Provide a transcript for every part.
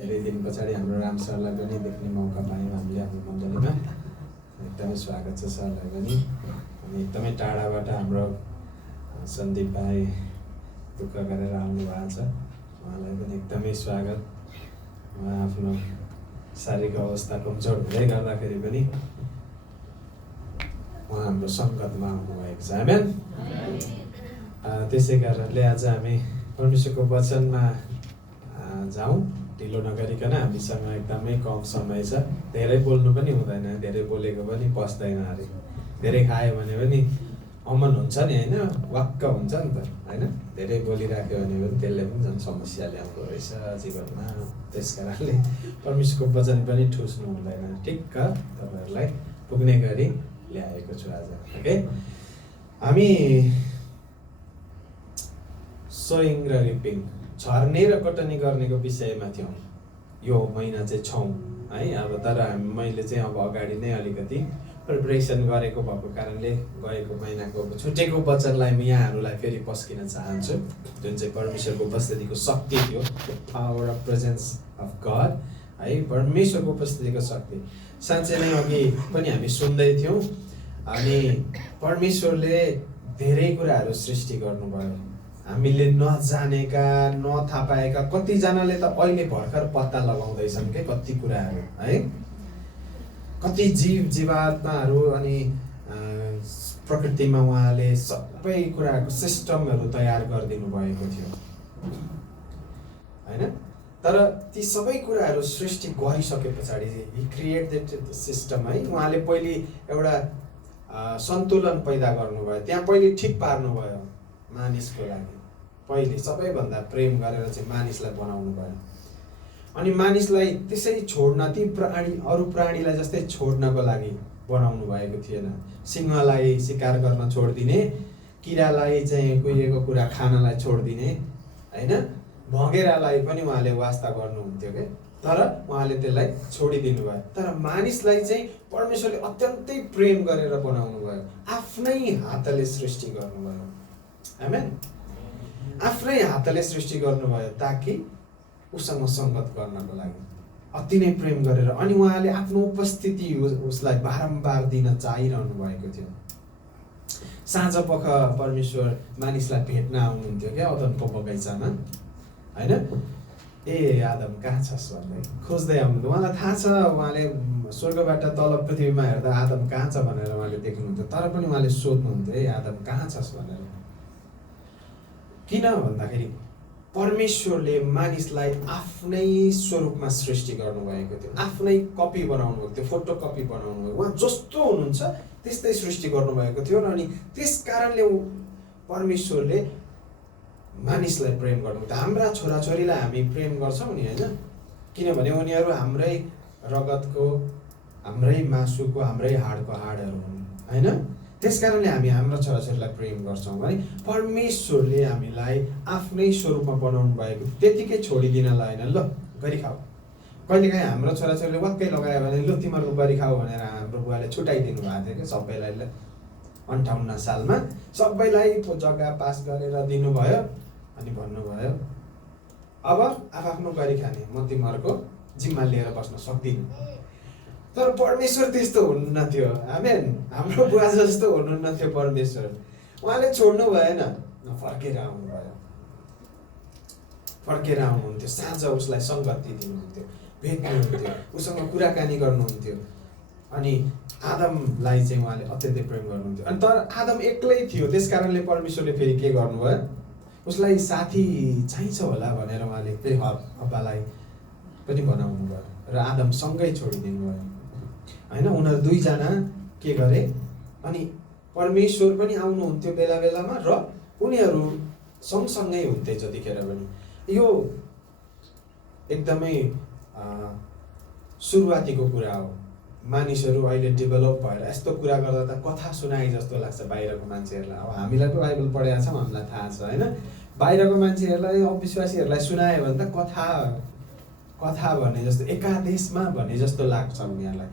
धेरै दिन पछाडि हाम्रो राम सरलाई पनि देख्ने मौका पायौँ हामीले हाम्रो मण्डलीमा। एकदमै स्वागत छ सरलाई पनि। अनि एकदमै टाढाबाट हाम्रो सन्दीप भाइ दुःख गरेर आउनु भएको छ, उहाँलाई पनि एकदमै स्वागत। उहाँ आफ्नो शारीरिक अवस्था कमजोर हुँदै गर्दाखेरि पनि उहाँ हाम्रो सङ्गतमा आउनुभएको छ। आमेन। त्यसै कारणले आज हामी परमेश्वरको वचनमा जाउँ, ढिलो नगरिकन। हामीसँग एकदमै कम समय छ, धेरै बोल्नु पनि हुँदैन, धेरै बोलेको पनि पस्दैन अरे। धेरै खायो भने पनि अमन हुन्छ नि, होइन, वाक्क हुन्छ नि त, होइन। धेरै बोलिराख्यो भने पनि त्यसले पनि झन् समस्या ल्याउँदो रहेछ जीवनमा। त्यस कारणले परमेश्वरको वचन पनि ठुस्नु हुँदैन, ठिक्क तपाईँहरूलाई पुग्ने गरी ल्याएको छु आज। ओके, हामी सोइङ र रिपिङ, छर्ने र कटनी गर्नेको विषयमा थियौँ। यो महिना चाहिँ छौँ है। अब तर मैले चाहिँ अब अगाडि नै अलिकति प्रिपरेसन गरेको भएको कारणले गएको महिनाको छुटेको वचनलाई म यहाँहरूलाई फेरि पस्किन चाहन्छु, जुन चाहिँ परमेश्वरको उपस्थितिको शक्ति थियो, power of presence of god है, परमेश्वरको उपस्थितिको शक्ति। साँच्चै नै अघि पनि हामी सुन्दै थियौँ, अनि परमेश्वरले धेरै कुराहरू सृष्टि गर्नुभयो। हामीले नजानेका नथाहा पाएका कतिजनाले त अहिले भर्खर पत्ता लगाउँदैछन् के कति कुराहरू है। कति जीव जीवात्माहरू अनि प्रकृतिमा उहाँले सबै कुराको सिस्टमहरू तयार गरिदिनु भएको थियो, होइन। तर ती सबै कुराहरू सृष्टि गरिसके पछाडि हि क्रिएटेड द सिस्टम है। उहाँले पहिले एउटा सन्तुलन पैदा गर्नुभयो, त्यहाँ पहिले ठिक पार्नुभयो मानिसको लागि। पहिले सबैभन्दा प्रेम गरेर चाहिँ मानिसलाई बनाउनु भयो। अनि मानिसलाई त्यसै छोड्न, ती प्राणी अरू प्राणीलाई जस्तै छोड्नको लागि बनाउनु भएको थिएन। सिंहलाई शिकार गर्न छोडिदिने, किरालाई चाहिँ कुहिएको कुरा खानलाई छोडिदिने, होइन, भँगेरालाई पनि उहाँले वास्ता गर्नुहुन्थ्यो के, तर उहाँले त्यसलाई छोडिदिनु भयो। तर मानिसलाई चाहिँ परमेश्वरले अत्यन्तै प्रेम गरेर बनाउनु भयो, आफ्नै हातले सृष्टि गर्नुभयो। आमेन। आफ्नै हातले सृष्टि गर्नुभयो ताकि उसँग सङ्गत गर्नको लागि, अति नै प्रेम गरेर। अनि उहाँले आफ्नो उपस्थिति उसलाई बारम्बार दिन चाहिरहनु भएको थियो। साँझ पख परमेश्वर मानिसलाई भेट्न आउनुहुन्थ्यो क्या अदनको बगैँचामा, होइन। ए आदम कहाँ छस् भन्दै खोज्दै आउनुहुन्थ्यो। उहाँलाई थाहा छ, उहाँले स्वर्गबाट तल पृथ्वीमा हेर्दा आदम कहाँ छ भनेर उहाँले देख्नुहुन्थ्यो, तर पनि उहाँले सोध्नुहुन्थ्यो, ए आदम कहाँ छस् भनेर। किन भन्दाखेरि परमेश्वरले मानिसलाई आफ्नै स्वरूपमा सृष्टि गर्नुभएको थियो, आफ्नै कपी बनाउनु भएको थियो, फोटो कपी बनाउनु भएको। उहाँ जस्तो हुनुहुन्छ त्यस्तै सृष्टि गर्नुभएको थियो। अनि त्यस कारणले परमेश्वरले मानिसलाई प्रेम गर्नुभयो। हाम्रा छोराछोरीलाई हामी प्रेम गर्छौँ नि, होइन, किनभने उनीहरू हाम्रै रगतको, हाम्रै मासुको, हाम्रै हाडको हाडहरू हुन्, होइन। त्यस कारणले हामी हाम्रा छोराछोरीलाई प्रेम गर्छौँ। है, परमेश्वरले हामीलाई आफ्नै स्वरूपमा बनाउनु भएको, त्यतिकै छोडिदिन लाएन। ल गरी खाऊ, कहिलेकाहीँ हाम्रो छोराछोरीले वाक्कै लगायो भने लु तिमीहरूको गरी खाऊ भनेर हाम्रो बुवाले छुट्याइदिनु भएको थियो क्या सबैलाई। 58 सालमा सबैलाई जग्गा पास गरेर दिनुभयो अनि भन्नुभयो अब आफ्नो गरी खाने, म तिमीहरूको जिम्मा लिएर बस्न सक्दिनँ। तर परमेश्वर त्यस्तो हुनुहुन्न थियो। आमेन। हाम्रो बुवा जस्तो हुनुहुन्न थियो परमेश्वर। उहाँले छोड्नु भएन, फर्केर आउनुभयो, फर्केर आउनुहुन्थ्यो। साँझ उसलाई सङ्गति दिनुहुन्थ्यो, भेट्नुहुन्थ्यो, उसँग कुराकानी गर्नुहुन्थ्यो। अनि आदमलाई चाहिँ उहाँले अत्यन्तै प्रेम गर्नुहुन्थ्यो। अनि तर आदम एक्लै थियो, त्यस कारणले परमेश्वरले फेरि के गर्नुभयो, उसलाई साथी चाहिन्छ होला भनेर उहाँले फेरि हब्बालाई पनि बनाउनु भयो र आदम सँगै छोडिदिनु भयो, होइन। उनीहरू दुईजना के गरे, अनि परमेश्वर पनि आउनुहुन्थ्यो बेला बेलामा र उनीहरू सँगसँगै हुन्थे जतिखेर पनि। यो एकदमै सुरुवातीको कुरा हो। मानिसहरू अहिले डेभलप भएर यस्तो कुरा गर्दा त कथा सुनाए जस्तो लाग्छ बाहिरको मान्छेहरूलाई। अब हामीलाई पो बाइबल पढेका छौँ, हामीलाई थाहा छ, होइन। बाहिरको मान्छेहरूलाई, अविश्वासीहरूलाई सुनायो भने त कथा भने जस्तो, एकादेशमा भने जस्तो लाग्छ उनीहरूलाई।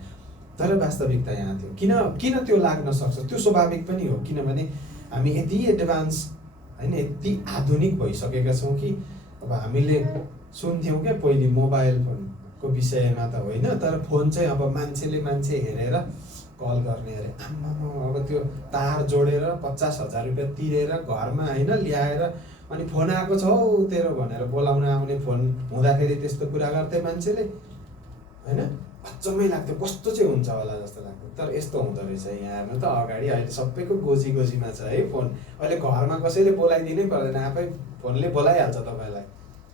तर वास्तविकता यहाँ थियो। किन त्यो लाग्न सक्छ? त्यो स्वाभाविक पनि हो, किनभने हामी यति एडभान्स, होइन, यति आधुनिक भइसकेका छौँ कि अब हामीले सुन्थ्यौँ क्या पहिले मोबाइल फोनको विषयमा त होइन, तर फोन चाहिँ अब मान्छे हेरेर कल गर्ने अरे। आम्मामा अब त्यो तार जोडेर 50,000 रुपियाँ तिरेर घरमा होइन ल्याएर अनि फोन आएको छ हौ तेरो भनेर बोलाउन आउने, फोन हुँदाखेरि त्यस्तो कुरा गर्थे मान्छेले होइन। अचम्मै लाग्थ्यो कस्तो चाहिँ हुन्छ होला जस्तो लाग्थ्यो, तर यस्तो हुँदो रहेछ। यहाँ हेर्नु त अगाडि अहिले सबैको गोजीमा छ है फोन। अहिले घरमा कसैले बोलाइदिनै पर्दैन, आफै फोनले बोलाइहाल्छ तपाईँलाई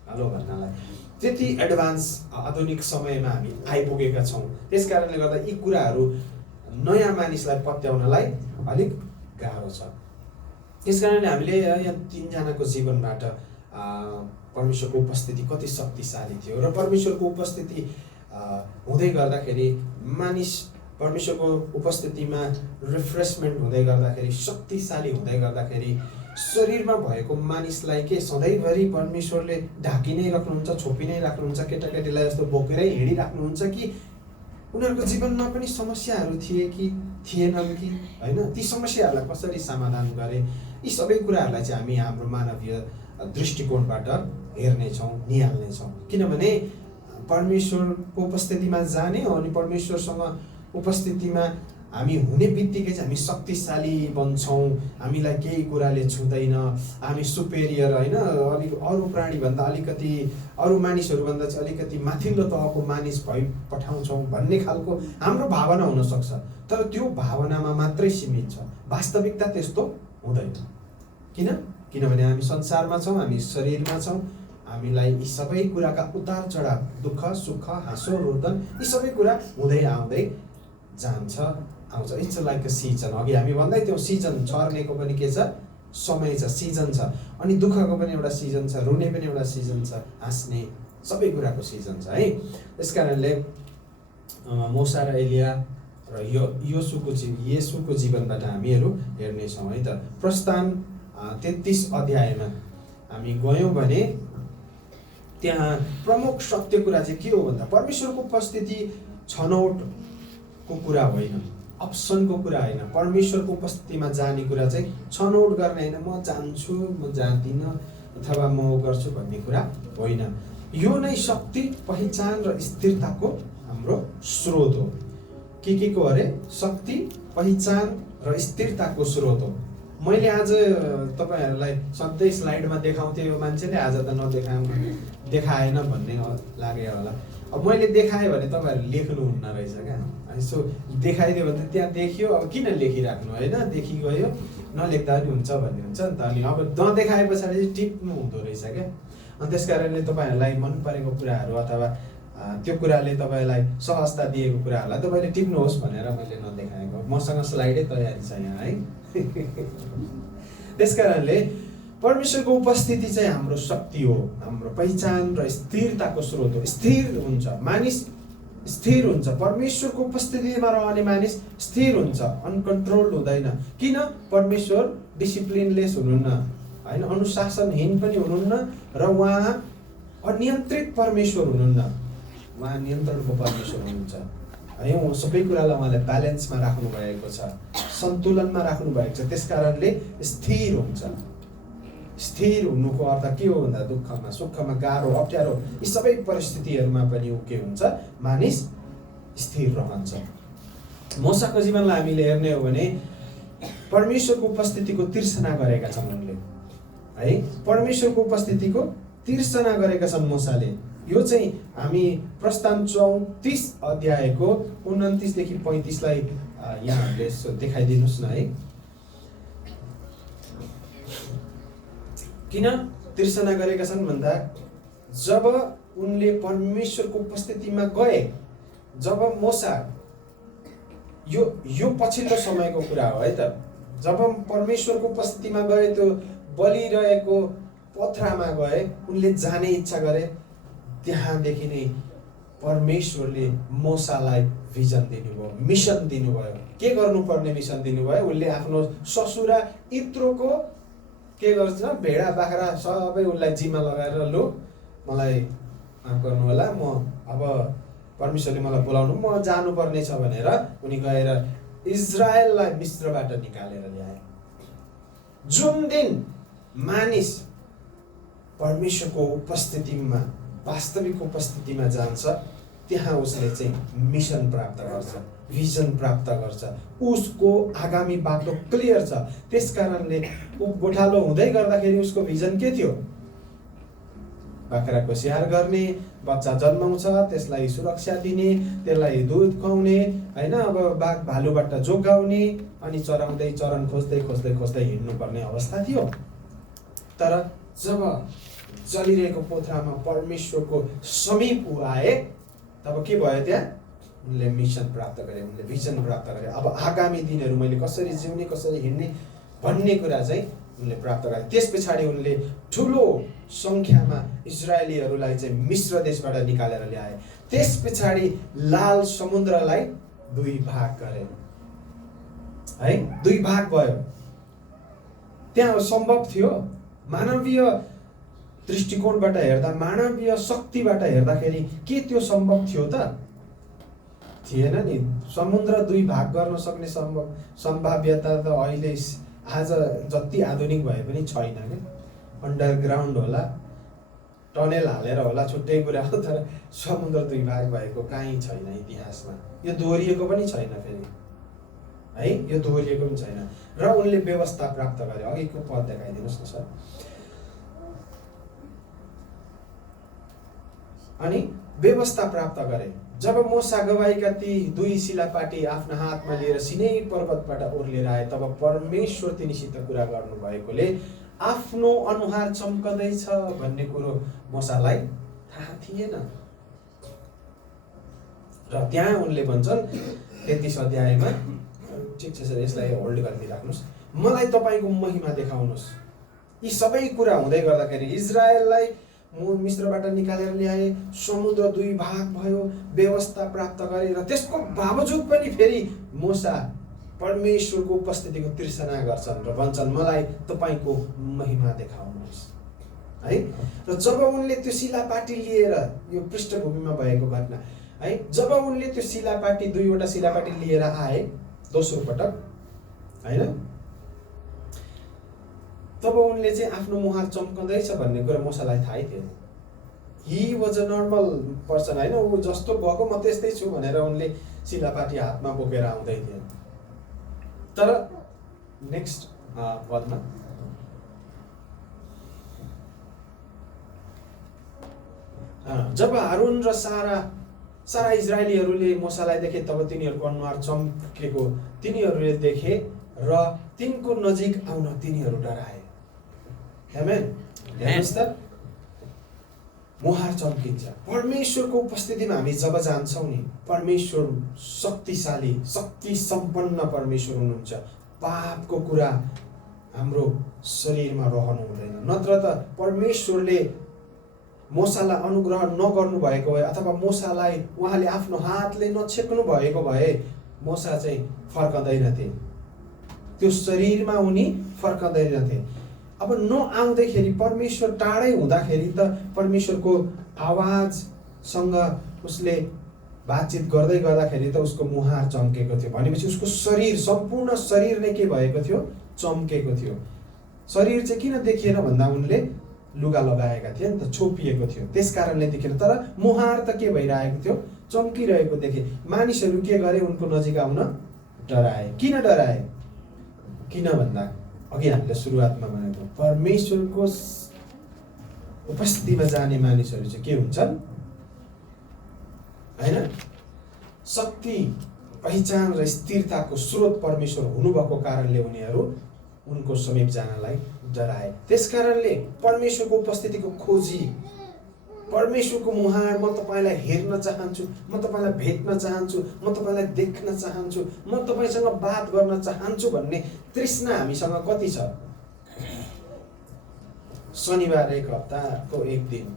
हेलो भन्नलाई। त्यति एडभान्स आधुनिक समयमा हामी आइपुगेका छौँ। त्यस कारणले गर्दा यी कुराहरू नयाँ मानिसलाई पत्याउनलाई अलिक गाह्रो छ। त्यस कारणले हामीले यहाँ तीनजनाको जीवनबाट परमेश्वरको उपस्थिति कति शक्तिशाली थियो र परमेश्वरको उपस्थिति हुँदै गर्दाखेरि मानिस परमेश्वरको उपस्थितिमा रिफ्रेसमेन्ट हुँदै गर्दाखेरि, शक्तिशाली हुँदै गर्दाखेरि शरीरमा भएको मानिसलाई के सधैँभरि परमेश्वरले ढाकि नै राख्नुहुन्छ, छोपी नै राख्नुहुन्छ, केटाकेटीलाई जस्तो बोकेरै हिँडिराख्नुहुन्छ कि उनीहरूको जीवनमा पनि समस्याहरू थिए कि थिएनन् कि होइन, ती समस्याहरूलाई कसरी समाधान गरे, यी सबै कुराहरूलाई चाहिँ हामी हाम्रो मानवीय दृष्टिकोणबाट हेर्नेछौँ, निहाल्नेछौँ। किनभने परमेश्वरको उपस्थितिमा जाने अनि परमेश्वरसँग उपस्थितिमा हामी हुने बित्तिकै चाहिँ हामी शक्तिशाली बन्छौँ, हामीलाई केही कुराले छुँदैन, हामी सुपेरियर होइन, अलिक अरू प्राणीभन्दा अलिकति अरू मानिसहरूभन्दा चाहिँ अलिकति माथिल्लो तहको मानिस भइ पठाउँछौँ भन्ने खालको हाम्रो भावना हुनसक्छ। तर त्यो भावनामा मात्रै सीमित छ, वास्तविकता त्यस्तो हुँदैन। किनभने हामी संसारमा छौँ, हामी शरीरमा छौँ, हामीलाई यी सबै कुराका उतार चढाव, दुःख सुख, हाँसो रोदन, यी सबै कुरा हुँदै आउँदै जान्छ आउँछ। It's like a season. अघि हामी भन्दै थियौँ सिजन, छर्नेको पनि के छ, समय छ, सिजन छ, अनि दुःखको पनि एउटा सिजन छ, रुने पनि एउटा सिजन छ, हाँस्ने सबै कुराको सिजन छ है। त्यस कारणले मोसा र एलिया र येशूको जीवनबाट हामीहरू हेर्नेछौँ है त। प्रस्थान 33 अध्यायमा हामी गयौँ भने त्यहाँ प्रमुख सत्य कुरा चाहिँ के हो भन्दा परमेश्वरको उपस्थिति छनौटको कुरा होइन, अप्सनको कुरा होइन। परमेश्वरको उपस्थितिमा जाने कुरा चाहिँ छनौट गर्ने होइन, म जान्छु म जान्दिनँ अथवा म गर्छु भन्ने कुरा होइन। यो नै शक्ति, पहिचान र स्थिरताको हाम्रो स्रोत हो। के को अरे? शक्ति, पहिचान र स्थिरताको स्रोत हो। मैले आज तपाईँहरूलाई सधैँ स्लाइडमा देखाउँथेँ यो मान्छेले, आज त देखाएन भन्ने लाग्यो होला। अब मैले देखाएँ भने तपाईँहरू लेख्नुहुन्न रहेछ क्या। यसो देखाइदियो भने त त्यहाँ देखियो, अब किन लेखिराख्नु होइन, देखिगयो, नलेख्दा पनि हुन्छ भन्ने हुन्छ नि त। अनि अब नदेखाए पछाडि चाहिँ टिप्नु हुँदो रहेछ क्या। अनि त्यस कारणले तपाईँहरूलाई मन परेको कुराहरू अथवा त्यो कुराले तपाईँलाई सहजता दिएको कुराहरूलाई तपाईँले टिप्नुहोस् भनेर मैले नदेखाएको। मसँग स्लाइडै तयारी छ यहाँ है। त्यस कारणले परमेश्वरको उपस्थिति चाहिँ हाम्रो शक्ति हो, हाम्रो पहिचान र स्थिरताको स्रोत हो। स्थिर हुन्छ मानिस, स्थिर हुन्छ। परमेश्वरको उपस्थितिमा रहने मानिस स्थिर हुन्छ, अनकन्ट्रोल्ड हुँदैन। किन? परमेश्वर डिसिप्लिनलेस हुनुहुन्न होइन, अनुशासनहीन पनि हुनुहुन्न र उहाँ अनियन्त्रित परमेश्वर हुनुहुन्न, उहाँ नियन्त्रणको परमेश्वर हुनुहुन्छ है। उहाँ सबै कुरालाई उहाँले ब्यालेन्समा राख्नु भएको छ, सन्तुलनमा राख्नु भएको छ। त्यस कारणले स्थिर हुन्छ। स्थिर हुनुको अर्थ के हो भन्दा दुःखमा, सुखमा, गाह्रो, अप्ठ्यारो यी सबै परिस्थितिहरूमा पनि ऊ के हुन्छ, मानिस स्थिर रहन्छ। मोसाको जीवनलाई हामीले हेर्ने हो भने परमेश्वरको उपस्थितिको तिर्सना गरेका छन् उनले है। परमेश्वरको उपस्थितिको तिर्सना गरेका छन् मोसाले। यो चाहिँ हामी प्रस्थान 34 अध्यायको 29 देखि 35 लाई यहाँहरूले देखाइदिनुहोस् न है। किन तिर्सना गरेका छन् भन्दा जब उनले परमेश्वरको उपस्थितिमा गए, जब मोसा यो पछिल्लो समयको कुरा हो है त, जब परमेश्वरको उपस्थितिमा गए, त्यो बलिरहेको पथरामा गए, उनले जाने इच्छा गरे, त्यहाँदेखि नै परमेश्वरले मोसालाई भिजन दिनुभयो, मिसन दिनुभयो। के गर्नुपर्ने मिसन दिनुभयो? उनले आफ्नो ससुरा इत्रोको के गर्छ, भेडा बाख्रा सबै उनलाई जिम्मा लगाएर लु मलाई माफ गर्नु होला, म अब परमेश्वरले मलाई बोलाउनु, म जानुपर्ने छ भनेर उनी गएर इजरायललाई मिस्रबाट निकालेर ल्याए। जुन दिन मानिस परमेश्वरको उपस्थितिमा वास्तविक उपस्थितिमा जान्छ त्यहाँ उसले चाहिँ मिसन प्राप्त गर्छ, भिजन प्राप्त गर्छ, उसको आगामी बाटो क्लियर छ। त्यसकारणले ऊ गोठालो हुँदै गर्दाखेरि उसको भिजन के थियो? बाख्राको स्याहार गर्ने, बच्चा जन्माउँछ त्यसलाई सुरक्षा दिने, त्यसलाई दुध खुवाउने, होइन, अब बाघ भालुबाट जोगाउने, अनि चराउँदै चरन खोज्दै खोज्दै खोज्दै हिँड्नुपर्ने अवस्था थियो। तर जब चलिरहेको पोथ्रामा परमेश्वरको समीप ऊ आए तब के भयो? त्यहाँ उनले मिसन प्राप्त गरे, उनले भिजन प्राप्त गरे। अब आगामी दिनहरू मैले कसरी जिउने, कसरी हिँड्ने भन्ने कुरा चाहिँ उनले प्राप्त गरे। त्यस पछाडि उनले ठुलो सङ्ख्यामा इजरायलीहरूलाई चाहिँ मिस्र देशबाट निकालेर ल्याए। त्यस पछाडि लाल समुद्रलाई दुई भाग गरे, है, दुई भाग भयो। त्यहाँ सम्भव थियो? मानवीय दृष्टिकोणबाट हेर्दा, मानवीय शक्तिबाट हेर्दाखेरि के त्यो सम्भव थियो त? थिएन नि। समुद्र दुई भाग गर्न सक्ने सम्भाव्यता त अहिले आज जति आधुनिक भए पनि छैन क्या। अन्डरग्राउन्ड होला, टनेल हालेर होला, छुट्टै कुरा हो, तर समुद्र दुई भाग भएको कहीँ छैन इतिहासमा। यो दोहोरिएको पनि छैन फेरि, है, यो दोहोरिएको पनि छैन। र उनले व्यवस्था प्राप्त गरे। अघिको पद देखाइदिनुहोस् न सर। अनि व्यवस्था प्राप्त गरे। जब मोसा गवाईका ती दुई शिलापाटी आफ्ना हातमा लिएर सिनै पर्वतबाट ओर्लिएर आए तब परमेश्वर तिनीसित कुरा गर्नु भएकोले आफ्नो अनुहार चम्कदैछ भन्ने कुरो मोसालाई थाहा थिएन। र त्यहाँ उनले भन्छन् 33 अध्यायमा, ठिक छ सर, यसलाई होल्ड गरिदिइराख्नुहोस्, मलाई तपाईँको महिमा देखाउनुहोस्। यी सबै कुरा हुँदै गर्दाखेरि इजरायललाई मिस्रबाट निकालेर ल्याए, समुद्र दुई भाग भयो, व्यवस्था प्राप्त गरे, र त्यसको बावजुद पनि फेरि मोसा परमेश्वरको उपस्थितिको तृष्णा गर्छन् र भन्छन् मलाई तपाईँको महिमा देखाउनुहोस्, है। र जब उनले त्यो शिलापाटी लिएर, यो पृष्ठभूमिमा भएको घटना, है, जब उनले त्यो शिलापाटी, दुईवटा शिलापाटी लिएर आए दोस्रो पटक, होइन, तब उनले चाहिँ आफ्नो मुहार चम्कँदैछ भन्ने कुरा मोसालाई थाहै थिएन। He was a normal person, होइन, ऊ जस्तो भएको म त्यस्तै छु भनेर उनले शिलापाटी हातमा बोकेर आउँदै थिए। तर नेक्स्ट पदमा जब हारुन र सारा इजरायलीहरूले मोसालाई देखे तब तिनीहरूको अनुहार चम्केको तिनीहरूले देखे र तिनको नजिक आउन तिनीहरू डराए। आमेन। हेर्नुहोस् त, मुहार चम्किन्छ। परमेश्वरको उपस्थितिमा हामी जब जान्छौँ नि, परमेश्वर शक्तिशाली, शक्ति सम्पन्न परमेश्वर हुनुहुन्छ। पापको कुरा हाम्रो शरीरमा रहनु हुँदैन। नत्र त परमेश्वरले मोसालाई अनुग्रह नगर्नु भएको भए अथवा मोसालाई उहाँले आफ्नो हातले नछेक्नु भएको भए मोसा चाहिँ फर्कँदैनथे, त्यो शरीरमा उनी फर्कँदैनथे। अब नआउँदाखेरि, परमेश्वर टाढै हुँदाखेरि त परमेश्वरको आवाजसँग उसले बातचित गर्दै गर्दाखेरि त उसको मुहार चम्केको थियो, भनेपछि उसको शरीर, सम्पूर्ण शरीर नै के भएको थियो? चम्केको थियो। शरीर चाहिँ किन देखिएन भन्दा उनले लुगा लगाएका थिए नि त, छोपिएको थियो, त्यस कारणले देखिएन। तर मुहार त के भइरहेको थियो? चम्किरहेको देखे। मानिसहरू के गरे? उनको नजिक आउन डराए। किन डराए? किन भन्दा अघि हामीले सुरुवातमा भनेको परमेश्वरको उपस्थितिमा जाने मानिसहरू चाहिँ के हुन्छन्, हैन? शक्ति, पहिचान र स्थिरताको स्रोत परमेश्वर हुनुभएको कारणले उनीहरू उनको समीप जानलाई डराए। त्यसकारणले परमेश्वरको उपस्थितिको खोजी, परमेश्वरको मुहार, म तपाईलाई हेर्न चाहन्छु, म तपाईलाई भेट्न चाहन्छु, म तपाईलाई देख्न चाहन्छु, म तपाईसँग बात गर्न चाहन्छु भन्ने तृष्णा हामीसँग कति छ? शनिबार एक हप्ताको एक दिन,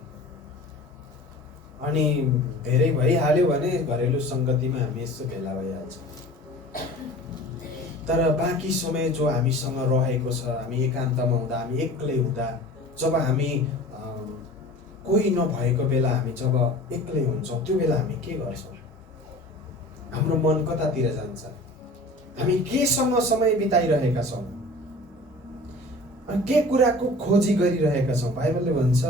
अनि धेरै भइहाल्यो भने घरेलु संगतिमा हामी यसो भेला भइहाल्छ। तर बाँकी समय जो हामीसँग रहेको छ, हामी एकान्तमा हुँदा, हामी एक्लै हुँदा, जब हामी कोही नभएको बेला, हामी जब एक्लै हुन्छौँ, त्यो बेला हामी के गर्छौँ? हाम्रो मन कतातिर जान्छ? हामी केसँग समय बिताइरहेका छौँ? के कुराको खोजी गरिरहेका छौँ? बाइबलले भन्छ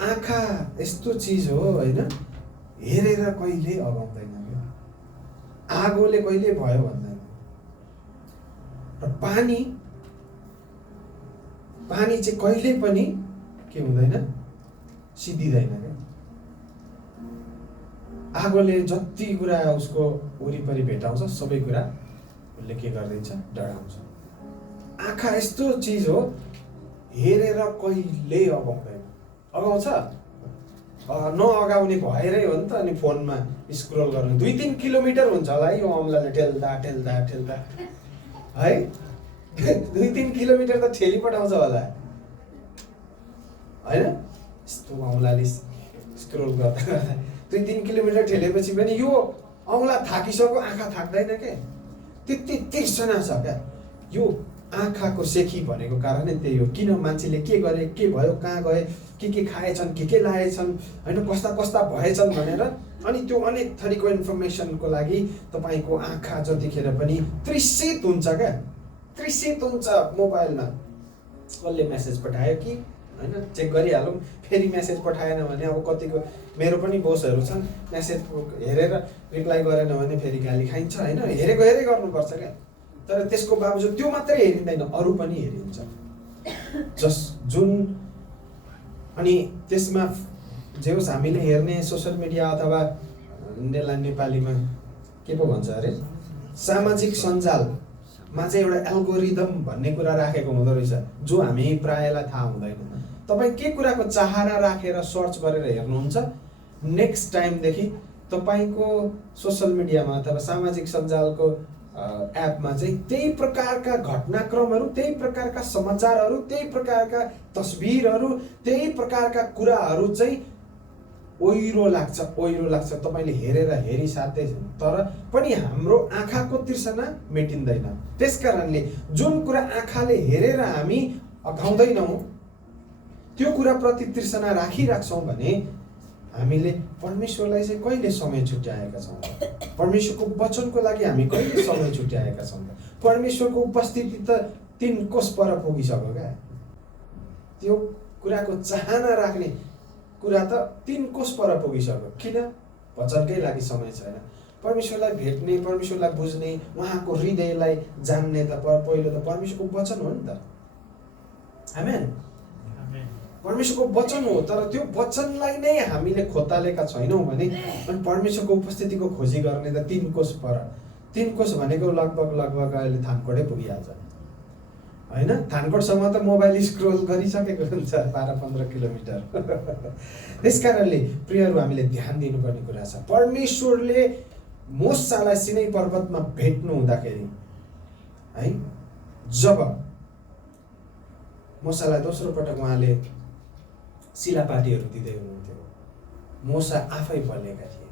आँखा यस्तो चिज हो होइन, हेरेर कहिले अगाउँदैन क्या, आगोले कहिले भयो भन्दैन। र पानी चाहिँ कहिले पनि के हुँदैन, सिद्धिँदैन क्या। आगोले जति कुरा उसको वरिपरि भेटाउँछ सबै कुरा उसले के गरिदिन्छ, डढाउँछ। आँखा यस्तो चिज हो, हेरेर कहिले अगाउँदैन। अगाउँछ नअगाउने भएरै हो नि त। अनि फोनमा स्क्रोल गर्नु 2-3 किलोमिटर हुन्छ होला यो अम्लाले ठेल्दा ठेल्दा ठेल्दा है 2-3 किलोमिटर त ठेली पठाउँछ होला होइन। यस्तो औँलाले स्क्रोल गर्दा 2-3 किलोमिटर ठेलेपछि पनि यो औँला थाकिसक्यो, आँखा थाक्दैन क्या, त्यति तृष्णा छ क्या। यो आँखाको सेखी भनेको कारणै त्यही हो। किन मान्छेले के गरे, के भयो, कहाँ गए, के खाएछन्, के लाएछन् होइन, कस्ता कस्ता भएछन् भनेर। अनि त्यो अनेक थरीको इन्फर्मेसनको लागि तपाईँको आँखा जतिखेर पनि तृषित हुन्छ क्या, तृषित हुन्छ। मोबाइलमा कसले मेसेज पठायो कि होइन चेक गरिहालौँ, फेरि मेसेज पठाएन भने अब कतिको मेरो पनि बोसहरू छन्, मेसेज हेरेर रिप्लाई गरेन भने फेरि गाली खाइन्छ होइन। हेरेको हेरे गर्नुपर्छ क्या। तर त्यसको बावजुद त्यो मात्रै हेरिँदैन, अरू पनि हेरिन्छ जुन। अनि त्यसमा जे होस् हामीले हेर्ने सोसियल मिडिया अथवा नेपालीमा के पो भन्छ अरे, सामाजिक सञ्जालमा चाहिँ एउटा एल्गोरिदम भन्ने कुरा राखेको हुँदो रहेछ, जो हामी प्रायलाई थाहा हुँदैन। तपाईँ के कुराको चाहना राखेर सर्च गरेर हेर्नुहुन्छ, नेक्स्ट टाइमदेखि तपाईँको सोसियल मिडियामा अथवा सामाजिक सञ्जालको एपमा चाहिँ त्यही प्रकारका घटनाक्रमहरू, त्यही प्रकारका समाचारहरू, त्यही प्रकारका तस्बिरहरू, त्यही प्रकारका कुराहरू चाहिँ ओहिरो लाग्छ। तपाईँले हेरेर हेरिसाथै छ, तर पनि हाम्रो आँखाको तृष्णा मेटिँदैन। त्यसकारणले जुन कुरा आँखाले हेरेर हामी अघाउँदैनौँ, त्यो कुराप्रति तृष्णा राखिराख्छौँ भने हामीले परमेश्वरलाई चाहिँ कहिले समय छुट्याएका छौँ त? परमेश्वरको वचनको लागि हामी कहिले समय छुट्याएका छौँ त? परमेश्वरको उपस्थिति त 3 कोस पर पुगिसक्यो क्या। त्यो कुराको चाहना राख्ने कुरा त 3 कोस पर पुगिसक्यो। किन? वचनकै लागि समय छैन। परमेश्वरलाई भेट्ने, परमेश्वरलाई बुझ्ने, उहाँको हृदयलाई जान्ने त पहिलो त परमेश्वरको वचन हो नि त। आमेन। परमेश्वरको वचन हो, तर त्यो वचनलाई नै हामीले खोतालेका छैनौँ भने अनि परमेश्वरको उपस्थितिको खोजी गर्ने त 3 कोस पर। 3 कोस भनेको लगभग अहिले थानकोटै पुगिहाल्छ होइन। थानकोटसम्म त मोबाइल स्क्रोल गरिसकेको हुन्छ 12-15 किलोमिटर। त्यसकारणले प्रियहरू हामीले ध्यान दिनुपर्ने कुरा छ। परमेश्वरले मोसालाई सिनै पर्वतमा भेट्नु हुँदाखेरि है, जब मोसालाई दोस्रो पटक उहाँले शिलापाटीहरू दिँदै हुनुहुन्थ्यो, मोसा आफै बलिएका थिए।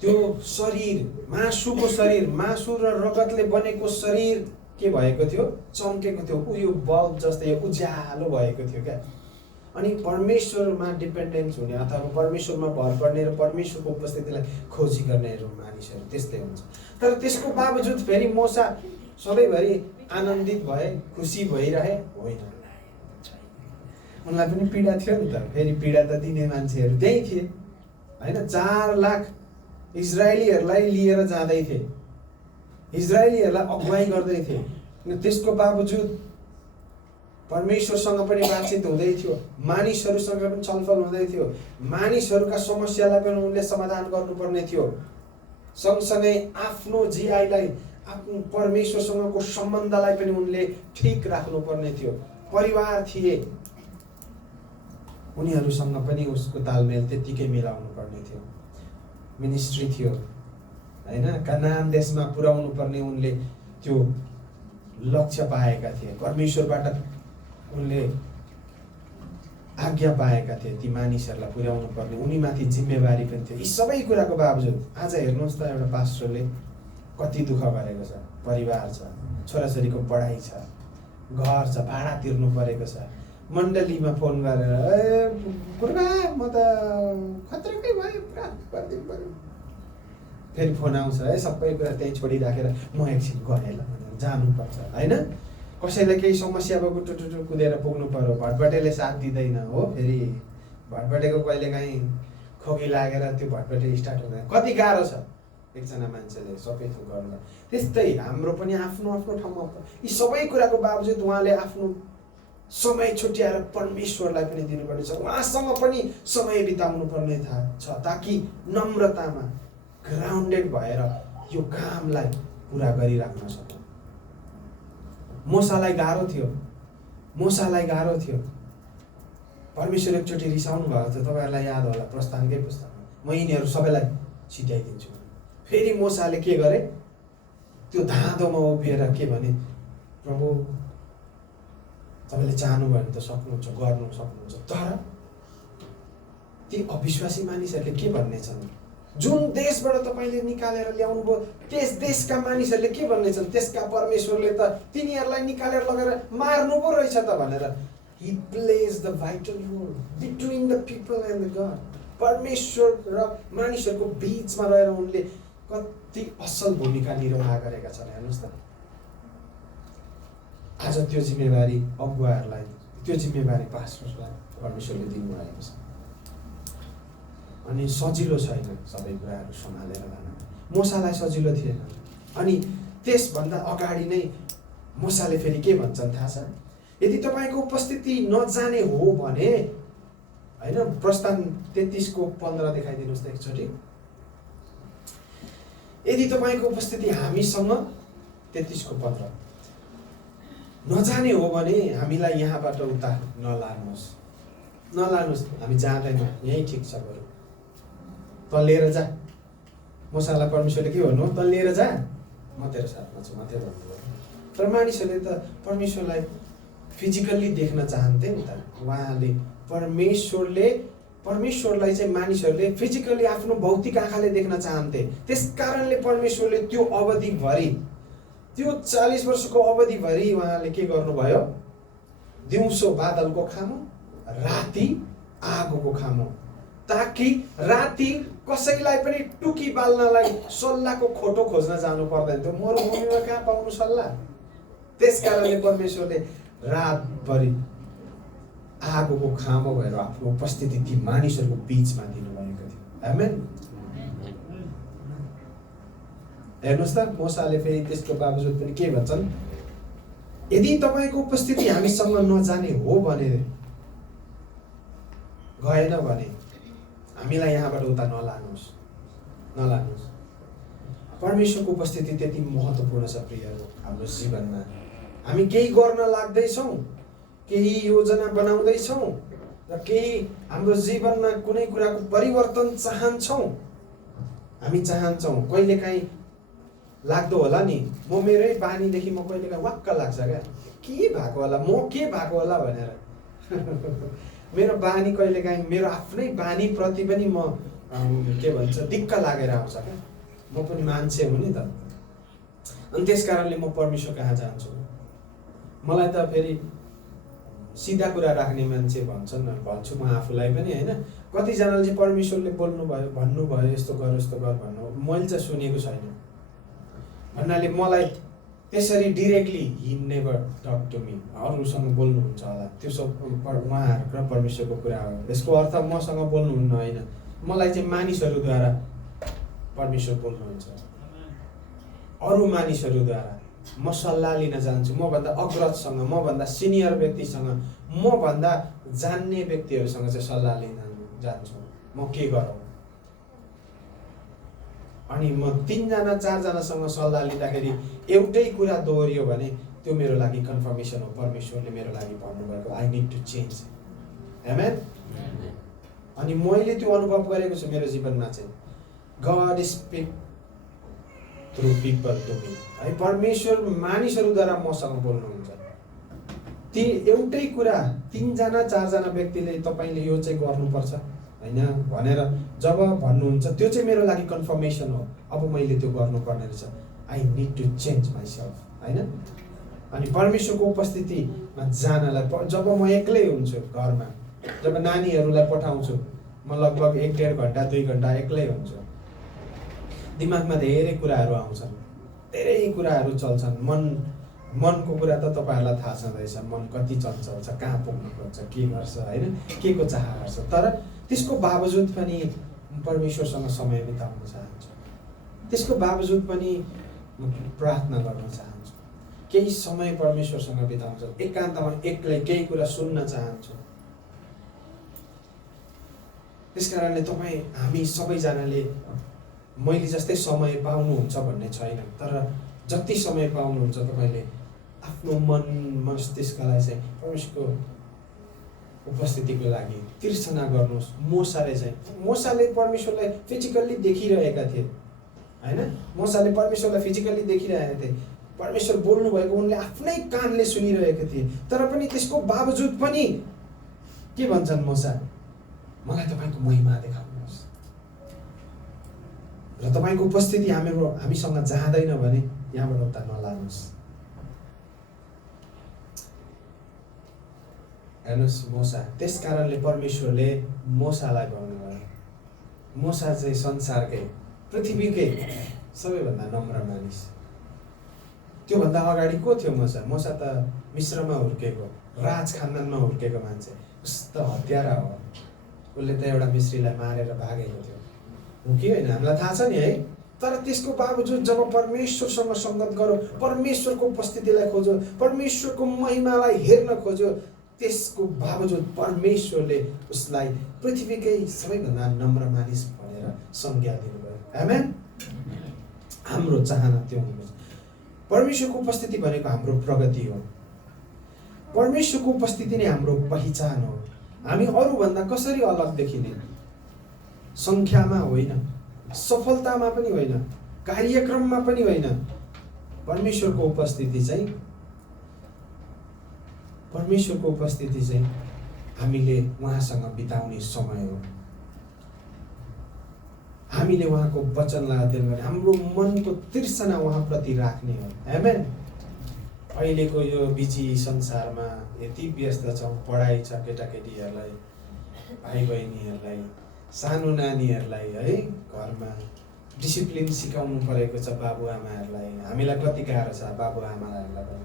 त्यो शरीर, मासुको शरीर, मासु र रगतले बनेको शरीर के भएको थियो, चम्केको थियो, उयो बल्ब जस्तै उज्यालो भएको थियो क्या। अनि परमेश्वरमा डिपेन्डेन्स हुने अथवा परमेश्वरमा भर पर्ने र परमेश्वरको उपस्थितिलाई खोजी गर्नेहरू मानिसहरू त्यस्तै हुन्छ। तर त्यसको बावजुद फेरि मोसा सधैँभरि आनन्दित भए, खुसी भइरहे होइन। उनलाई पनि पीडा थियो नि त। फेरि पीडा त दिने मान्छेहरू त्यही थिए होइन। 4 लाख इजरायलीहरूलाई लिएर जाँदै थिए, इजरायलीहरूलाई अगुवाई गर्दै थिए। त्यसको बावजुद परमेश्वरसँग पनि बातचित हुँदै थियो, मानिसहरूसँग पनि छलफल हुँदै थियो, मानिसहरूका समस्यालाई पनि उनले समाधान गर्नुपर्ने थियो। सँगसँगै आफ्नो जिआईलाई, आफ्नो परमेश्वरसँगको सम्बन्धलाई पनि उनले ठिक राख्नुपर्ने थियो। परिवार थिए, उनीहरूसँग पनि उसको तालमेल त्यतिकै मिलाउनु पर्ने थियो। मिनिस्ट्री थियो होइन, कनान देशमा पुर्याउनु पर्ने उनले त्यो लक्ष्य पाएका थिए। परमेश्वरबाट उनले आज्ञा पाएका थिए ती मानिसहरूलाई पुर्याउनु पर्ने, उनीमाथि जिम्मेवारी पनि थियो। यी सबै कुराको बावजुद आज हेर्नुहोस् त एउटा पास्टरले कति दुःख गरेको छ। परिवार छ, छोराछोरीको पढाइ छ, घर छ, भाडा तिर्नु परेको छ। मण्डलीमा फोन गरेर पुर्खा म त खतरकै भयो, पुरा गरिदिनु पर्यो। फेरि फोन आउँछ है, सबै कुरा त्यहीँ छोडिराखेर म एकछिन गएँ ल भनेर जानुपर्छ होइन। कसैलाई केही समस्या भएको टुटुटु कुदेर पुग्नु पर्यो, भटभटेले साथ दिँदैन हो। फेरि भटभटेको कहिलेकाहीँ खोकी लागेर त्यो भटभटे स्टार्ट हुँदैन। कति गाह्रो छ एकजना मान्छेले सबै थोक गर्नु। त्यस्तै हाम्रो पनि आफ्नो आफ्नो ठाउँमा यी सबै कुराको बावजुद उहाँले आफ्नो समय छुट्याएर परमेश्वरलाई पनि दिनुपर्ने छ, उहाँसँग पनि समय बिताउनु पर्ने छ, ताकि नम्रतामा ग्राउन्डेड भएर यो कामलाई पुरा गरिराख्न सकौँ। मोसालाई गाह्रो थियो। परमेश्वर एकचोटि रिसाउनु भएको थियो, तपाईँहरूलाई याद होला प्रस्थानकै पुस्तकमा, म यिनीहरू सबैलाई छिट्याइदिन्छु। फेरि मोसाले के गरे, त्यो धाँधोमा उभिएर के भने, प्रभु तपाईँले चाहनुभयो भने त सक्नुहुन्छ, गर्नु सक्नुहुन्छ। तर ती अविश्वासी मानिसहरूले के भन्नेछन्, जुन देशबाट तपाईँले निकालेर ल्याउनु भयो त्यस देशका मानिसहरूले के भन्नेछन्, त्यसका परमेश्वरले त तिनीहरूलाई निकालेर लगेर मार्नु पो रहेछ त भनेर। He plays the vital role between the people and the God. परमेश्वर र मानिसहरूको बीचमा रहेर उनले कति असल भूमिका निर्वाह गरेका छन्। हेर्नुहोस् त, आज त्यो जिम्मेवारी अगुवाहरूलाई, त्यो जिम्मेवारी पास्टरलाई परमेश्वरले दिनुभएको छ। अनि सजिलो छैन सबै कुराहरू सम्हालेर लान। मोसालाई सजिलो थिएन। अनि त्यसभन्दा अगाडि नै मोसाले फेरि के भन्छन् थाहा छ, यदि तपाईँको उपस्थिति नजाने हो भने, होइन, प्रस्थान 33:15 देखाइदिनुहोस् त एकचोटि। यदि तपाईँको उपस्थिति हामीसँग 33:15 नजाने हो भने हामीलाई यहाँबाट उता नलानुहोस्, हामी जाँदैनौँ, यही ठिक छ, बरु त लिएर जा। मोसालाई परमेश्वरले के भन्नु, त लिएर जा, म तेरो साथमा छु, मात्रै भन्नुभयो। तर मानिसहरूले त परमेश्वरलाई फिजिकल्ली देख्न चाहन्थे नि त। उहाँले परमेश्वरलाई चाहिँ मानिसहरूले फिजिकल्ली आफ्नो भौतिक आँखाले देख्न चाहन्थे। त्यस कारणले परमेश्वरले त्यो अवधिभरि, त्यो 40 वर्षको अवधिभरि उहाँले के गर्नुभयो, दिउँसो बादलको खामो, राति आगोको खामो, ताकि राति कसैलाई पनि टुकी बाल्नलाई सल्लाहको खोटो खोज्न जानु पर्दैन थियो। मरुभूमिमा कहाँ पाउनु सल्लाह। त्यस कारणले परमेश्वरले रातभरि आगोको खामो भएर आफ्नो उपस्थिति ती मानिसहरूको बीचमा दिनुभएको थियो। आमेन। हेर्नुहोस् त, मोसाले फेरि त्यसको बावजुद पनि के भन्छन्, यदि तपाईँको उपस्थिति हामीसँग नजाने हो भने, गएन भने हामीलाई यहाँबाट उता नलानुहोस्। परमेश्वरको उपस्थिति त्यति महत्त्वपूर्ण छ प्रियहरू हाम्रो जीवनमा। हामी केही गर्न लाग्दैछौँ, केही योजना बनाउँदैछौँ र केही हाम्रो जीवनमा कुनै कुराको परिवर्तन चाहन्छौँ। हामी चाहन्छौँ, कहिलेकाहीँ लाग्दो होला नि, म मेरै बानीदेखि म कहिलेकाहीँ वाक्क लाग्छ क्या, के भएको होला, म के भएको होला भनेर। मेरो बानी कहिलेकाहीँ, मेरो आफ्नै बानीप्रति पनि म के भन्छ, दिक्क लागेर आउँछ क्या। म पनि मान्छे हुँ नि त। अनि त्यस कारणले म परमेश्वर कहाँ जान्छु। मलाई त फेरि सिधा कुरा राख्ने मान्छे भन्छु म आफूलाई पनि, होइन। कतिजनाले चाहिँ परमेश्वरले बोल्नुभयो, भन्नुभयो यस्तो गर भन्नु, मैले चाहिँ सुनेको छैन। भन्नाले मलाई त्यसरी directly he never talk to me. अरूसँग बोल्नुहुन्छ होला, त्यो सब उहाँहरूको र परमेश्वरको कुरा हो। यसको अर्थ मसँग बोल्नुहुन्न होइन, मलाई चाहिँ मानिसहरूद्वारा परमेश्वर बोल्नुहुन्छ। अरू मानिसहरूद्वारा म सल्लाह लिन जान्छु, मभन्दा अग्रजसँग, मभन्दा सिनियर व्यक्तिसँग, मभन्दा जान्ने व्यक्तिहरूसँग चाहिँ सल्लाह लिन जान्छु, म के गरौँ। अनि म 3जना 4जनासँग सल्लाह लिँदाखेरि एउटै कुरा दोहोरियो भने त्यो मेरो लागि कन्फर्मेसन हो, परमेश्वरले मेरो लागि भन्नुभएको, I need to change. Amen. अनि मैले त्यो अनुभव गरेको छु मेरो जीवनमा चाहिँ, God speak through people to me, है। परमेश्वर मानिसहरूद्वारा मसँग बोल्नुहुन्छ। ती एउटै कुरा 3जना 4जना व्यक्तिले तपाईँले यो चाहिँ गर्नुपर्छ होइन भनेर जब भन्नुहुन्छ, त्यो चाहिँ मेरो लागि कन्फर्मेसन हो, अब मैले त्यो गर्नुपर्ने रहेछ। I need to change myself, होइन। अनि परमेश्वरको उपस्थितिमा जानलाई जब म एक्लै हुन्छु घरमा, जब नानीहरूलाई पठाउँछु, म लगभग 1-1.5 घन्टा 2 घन्टा एक्लै हुन्छु। दिमागमा धेरै कुराहरू आउँछन्, धेरै कुराहरू चल्छन्, मन मनको कुरा त तपाईँहरूलाई थाहा छँदैछ, मन कति चञ्चल छ, कहाँ पुग्नु खोज्छ, के गर्छ होइन, के को चाह गर्छ। तर त्यसको बावजुद पनि परमेश्वरसँग समय बिताउन चाहन्छु, त्यसको बावजुद पनि प्रार्थना गर्न चाहन्छु, केही समय परमेश्वरसँग बिताउँछु, एकान्तमा एक्लै केही कुरा सुन्न चाहन्छु। त्यसकारणले तपाईँ हामी सबैजनाले मैले जस्तै समय पाउनुहुन्छ भन्ने छैन, तर जति समय पाउनुहुन्छ तपाईँले आफ्नो मन मस्तिष्कलाई चाहिँ परमेश्वरको उपस्थितिको लागि तीर्सना गर्नुहोस्। मोसाले परमेश्वरलाई फिजिकल्ली देखिरहेका थिए होइन, मोसाले परमेश्वरलाई फिजिकल्ली देखिरहेका थिए, परमेश्वर बोल्नु भएको उनले आफ्नै कानले सुनिरहेका थिए। तर पनि त्यसको बावजुद पनि के भन्छन् मोसा, मलाई तपाईँको महिमा देखाउनुहोस् र तपाईँको उपस्थिति हामीसँग जाँदैन भने यहाँबाट उता नलानुहोस्। हेर्नुहोस् मोसा, त्यस कारणले परमेश्वरले मोसालाई भन्नुभयो, मोसा चाहिँ संसारकै पृथ्वीकै सबैभन्दा नम्र मानिस। त्योभन्दा अगाडि को थियो मोसा? मोसा त मिश्रमा हुर्केको, राज खानदानमा हुर्केको मान्छे, कस्तो हत्यारा हो। उसले त एउटा मिश्रीलाई मारेर भागेको थियो, हो कि होइन? हामीलाई थाहा छ नि है। तर त्यसको बावजुद जब परमेश्वरसँग सङ्गत गरो, परमेश्वरको उपस्थितिलाई खोजो, परमेश्वरको महिमालाई हेर्न खोज्यो, त्यसको बावजुद परमेश्वरले उसलाई पृथ्वीकै सबैभन्दा नम्र मानिस भनेर संज्ञा दिनुभयो। आमेन। हाम्रो चाहना त्यो हुनुपर्छ। परमेश्वरको उपस्थिति भनेको हाम्रो प्रगति हो, परमेश्वरको उपस्थिति नै हाम्रो पहिचान हो। हामी अरूभन्दा कसरी अलग देखिने? सङ्ख्यामा होइन, सफलतामा पनि होइन, कार्यक्रममा पनि होइन। परमेश्वरको उपस्थिति चाहिँ हामीले उहाँसँग बिताउने समय हो। हामीले उहाँको वचनलाई अध्ययन गर्ने, हाम्रो मनको तृष्णा उहाँप्रति राख्ने हो। आमेन। अहिलेको यो बिजी संसारमा यति व्यस्त छौँ, पढाइ छ केटाकेटीहरूलाई, भाइ बहिनीहरूलाई, सानो नानीहरूलाई है, घरमा डिसिप्लिन सिकाउनु परेको छ बाबुआमाहरूलाई। हामीलाई कति गाह्रो छ बाबुआमाहरूलाई पनि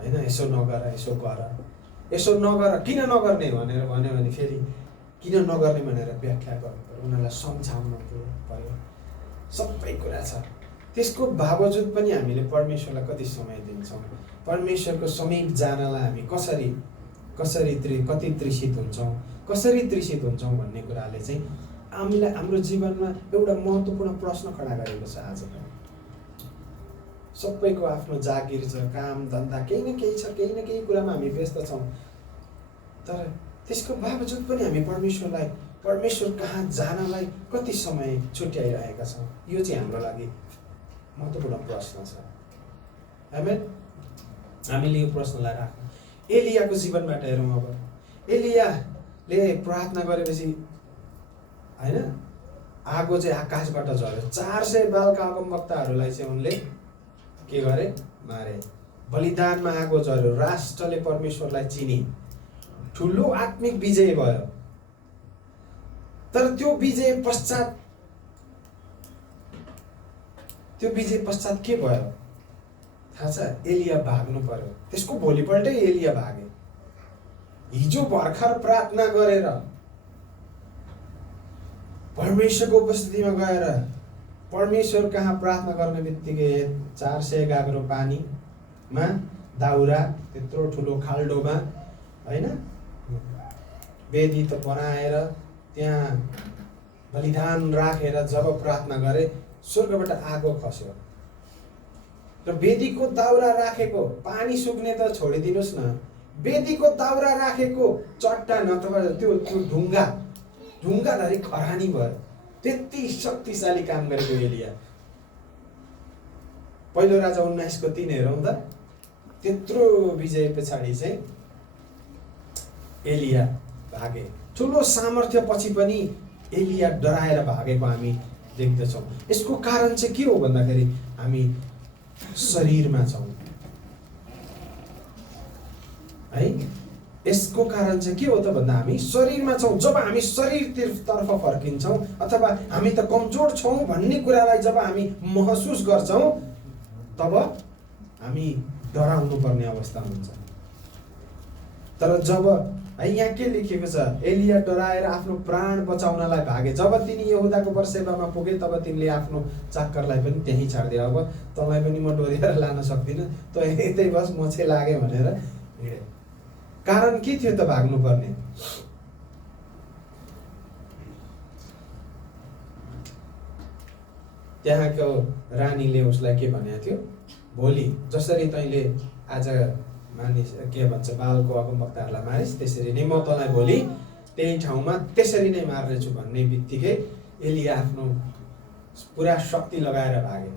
होइन, यसो नगर, यसो गर, यसो नगर, किन नगर्ने भनेर भन्यो भने फेरि किन नगर्ने भनेर व्याख्या गर्नु पर्यो, उनीहरूलाई सम्झाउनु पर्यो, सबै कुरा छ। त्यसको बावजुद पनि हामीले परमेश्वरलाई कति समय दिन्छौँ, परमेश्वरको समीप जानलाई हामी कति तृषित हुन्छौँ भन्ने कुराले चाहिँ हामीलाई हाम्रो जीवनमा एउटा महत्त्वपूर्ण प्रश्न खडा गरेको छ। आज सबैको आफ्नो जागिर छ, काम धन्दा केही न केही कुरामा हामी व्यस्त छौँ। तर त्यसको बावजुद पनि हामी परमेश्वर कहाँ जानलाई कति समय छुट्याइरहेका छौँ? यो चाहिँ हाम्रो लागि महत्त्वपूर्ण प्रश्न छ। आमेन। हामीले यो प्रश्नलाई राखौँ। एलियाको जीवनबाट हेरौँ। अब एलियाले प्रार्थना गरेपछि होइन, आगो चाहिँ आकाशबाट झऱ्यो। 400 बालका अगमवक्ताहरूलाई चाहिँ उनले के गरे? मारे। बलिदानमा आगो झऱ्यो। राष्ट्रले परमेश्वरलाई चिनी। ठुलो आत्मिक विजय भयो। तर त्यो विजय पश्चात के भयो थाहा छ? एलिया भाग्नु पर्यो। त्यसको भोलिपल्टै एलिया भागे। हिजो भर्खर प्रार्थना गरेर परमेश्वरको उपस्थितिमा गएर परमेश्वर कहाँ प्रार्थना गर्ने बित्तिकै 400 गाग्रो पानीमा दाउरा, त्यत्रो ठुलो खाल्डोमा होइन, वेदी त बनाएर त्यहाँ बलिदान राखेर जब प्रार्थना गरे, स्वर्गबाट आगो खस्यो र वेदीको दाउरा राखेको, पानी सुक्ने त छोडिदिनुहोस् न, वेदीको दाउरा राखेको चट्टान अथवा त्यो ढुङ्गाधरि खरानी भयो। त्यति शक्तिशाली काम गरेको एलिया। पहिलो राजा 19:3 हेरौँ त। त्यत्रो विजय पछाडि चाहिँ एलिया भागे। ठुलो सामर्थ्य पछि पनि एलिया डराएर भागेको हामी देख्दछौँ। यसको कारण चाहिँ के हो भन्दाखेरि हामी शरीरमा छौँ है। यसको कारण चाहिँ के हो त भन्दा हामी शरीरमा छौँ। जब हामी शरीरतर्फ फर्किन्छौँ अथवा हामी त कमजोर छौँ भन्ने कुरालाई जब हामी महसुस गर्छौँ, तब हामी डराउनु पर्ने अवस्था हुन्छ। तर जब यहाँ के लेखिएको छ, एलिया डराएर आफ्नो प्राण बचाउनलाई भागे। जब तिनी यहुदाको बर्सेबामा पुगे तब तिनले आफ्नो चाकरलाई पनि त्यहीँ छाडिदियो। अब तँलाई पनि म डोर्याएर लान सक्दिनँ, त यतै बस, म चाहिँ लागेँ भनेर हिँडे। कारण के थियो त भाग्नुपर्ने? त्यहाँको रानीले उसलाई के भनेको थियो, भोलि जसरी तैँले आज मानिस के भन्छ बालको अगमवक्ताहरूलाई मारिस्, त्यसरी नै म तँलाई भोलि त्यही ठाउँमा त्यसरी नै मार्नेछु भन्ने बित्तिकै एलिया आफ्नो पुरा शक्ति लगाएर भागे।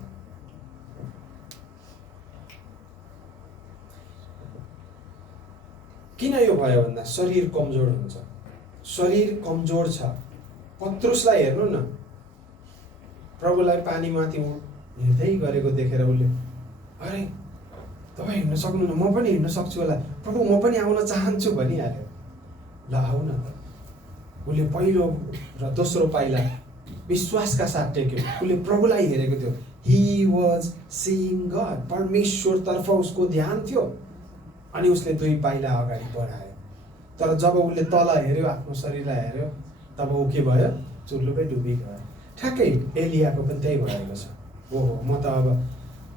किन यो भयो भन्दा शरीर कमजोर हुन्छ। शरीर कमजोर छ। पत्रुसलाई हेर्नु न, प्रभुलाई पानीमाथि हिँड्दै गरेको देखेर उसले, अरे तपाईँ हिँड्न सक्नु न, म पनि हिँड्न सक्छु होला, प्रभु म पनि आउन चाहन्छु भनिहाल्यो। ल आऊ न। उसले पहिलो र दोस्रो पाइला विश्वासका साथ टेक्यो। उसले प्रभुलाई हेरेको थियो। ही वाज सीइङ गड, परमेश्वरतर्फ उसको ध्यान थियो। अनि उसले 2 पाइला अगाडि बढायो। तर जब उसले तल हेऱ्यो, आफ्नो शरीरलाई हेऱ्यो, तब ऊ के भयो, चुर्लुकै डुबिगयो। ठ्याक्कै एलियाको पनि त्यही भएको छ। ओहो, म त अब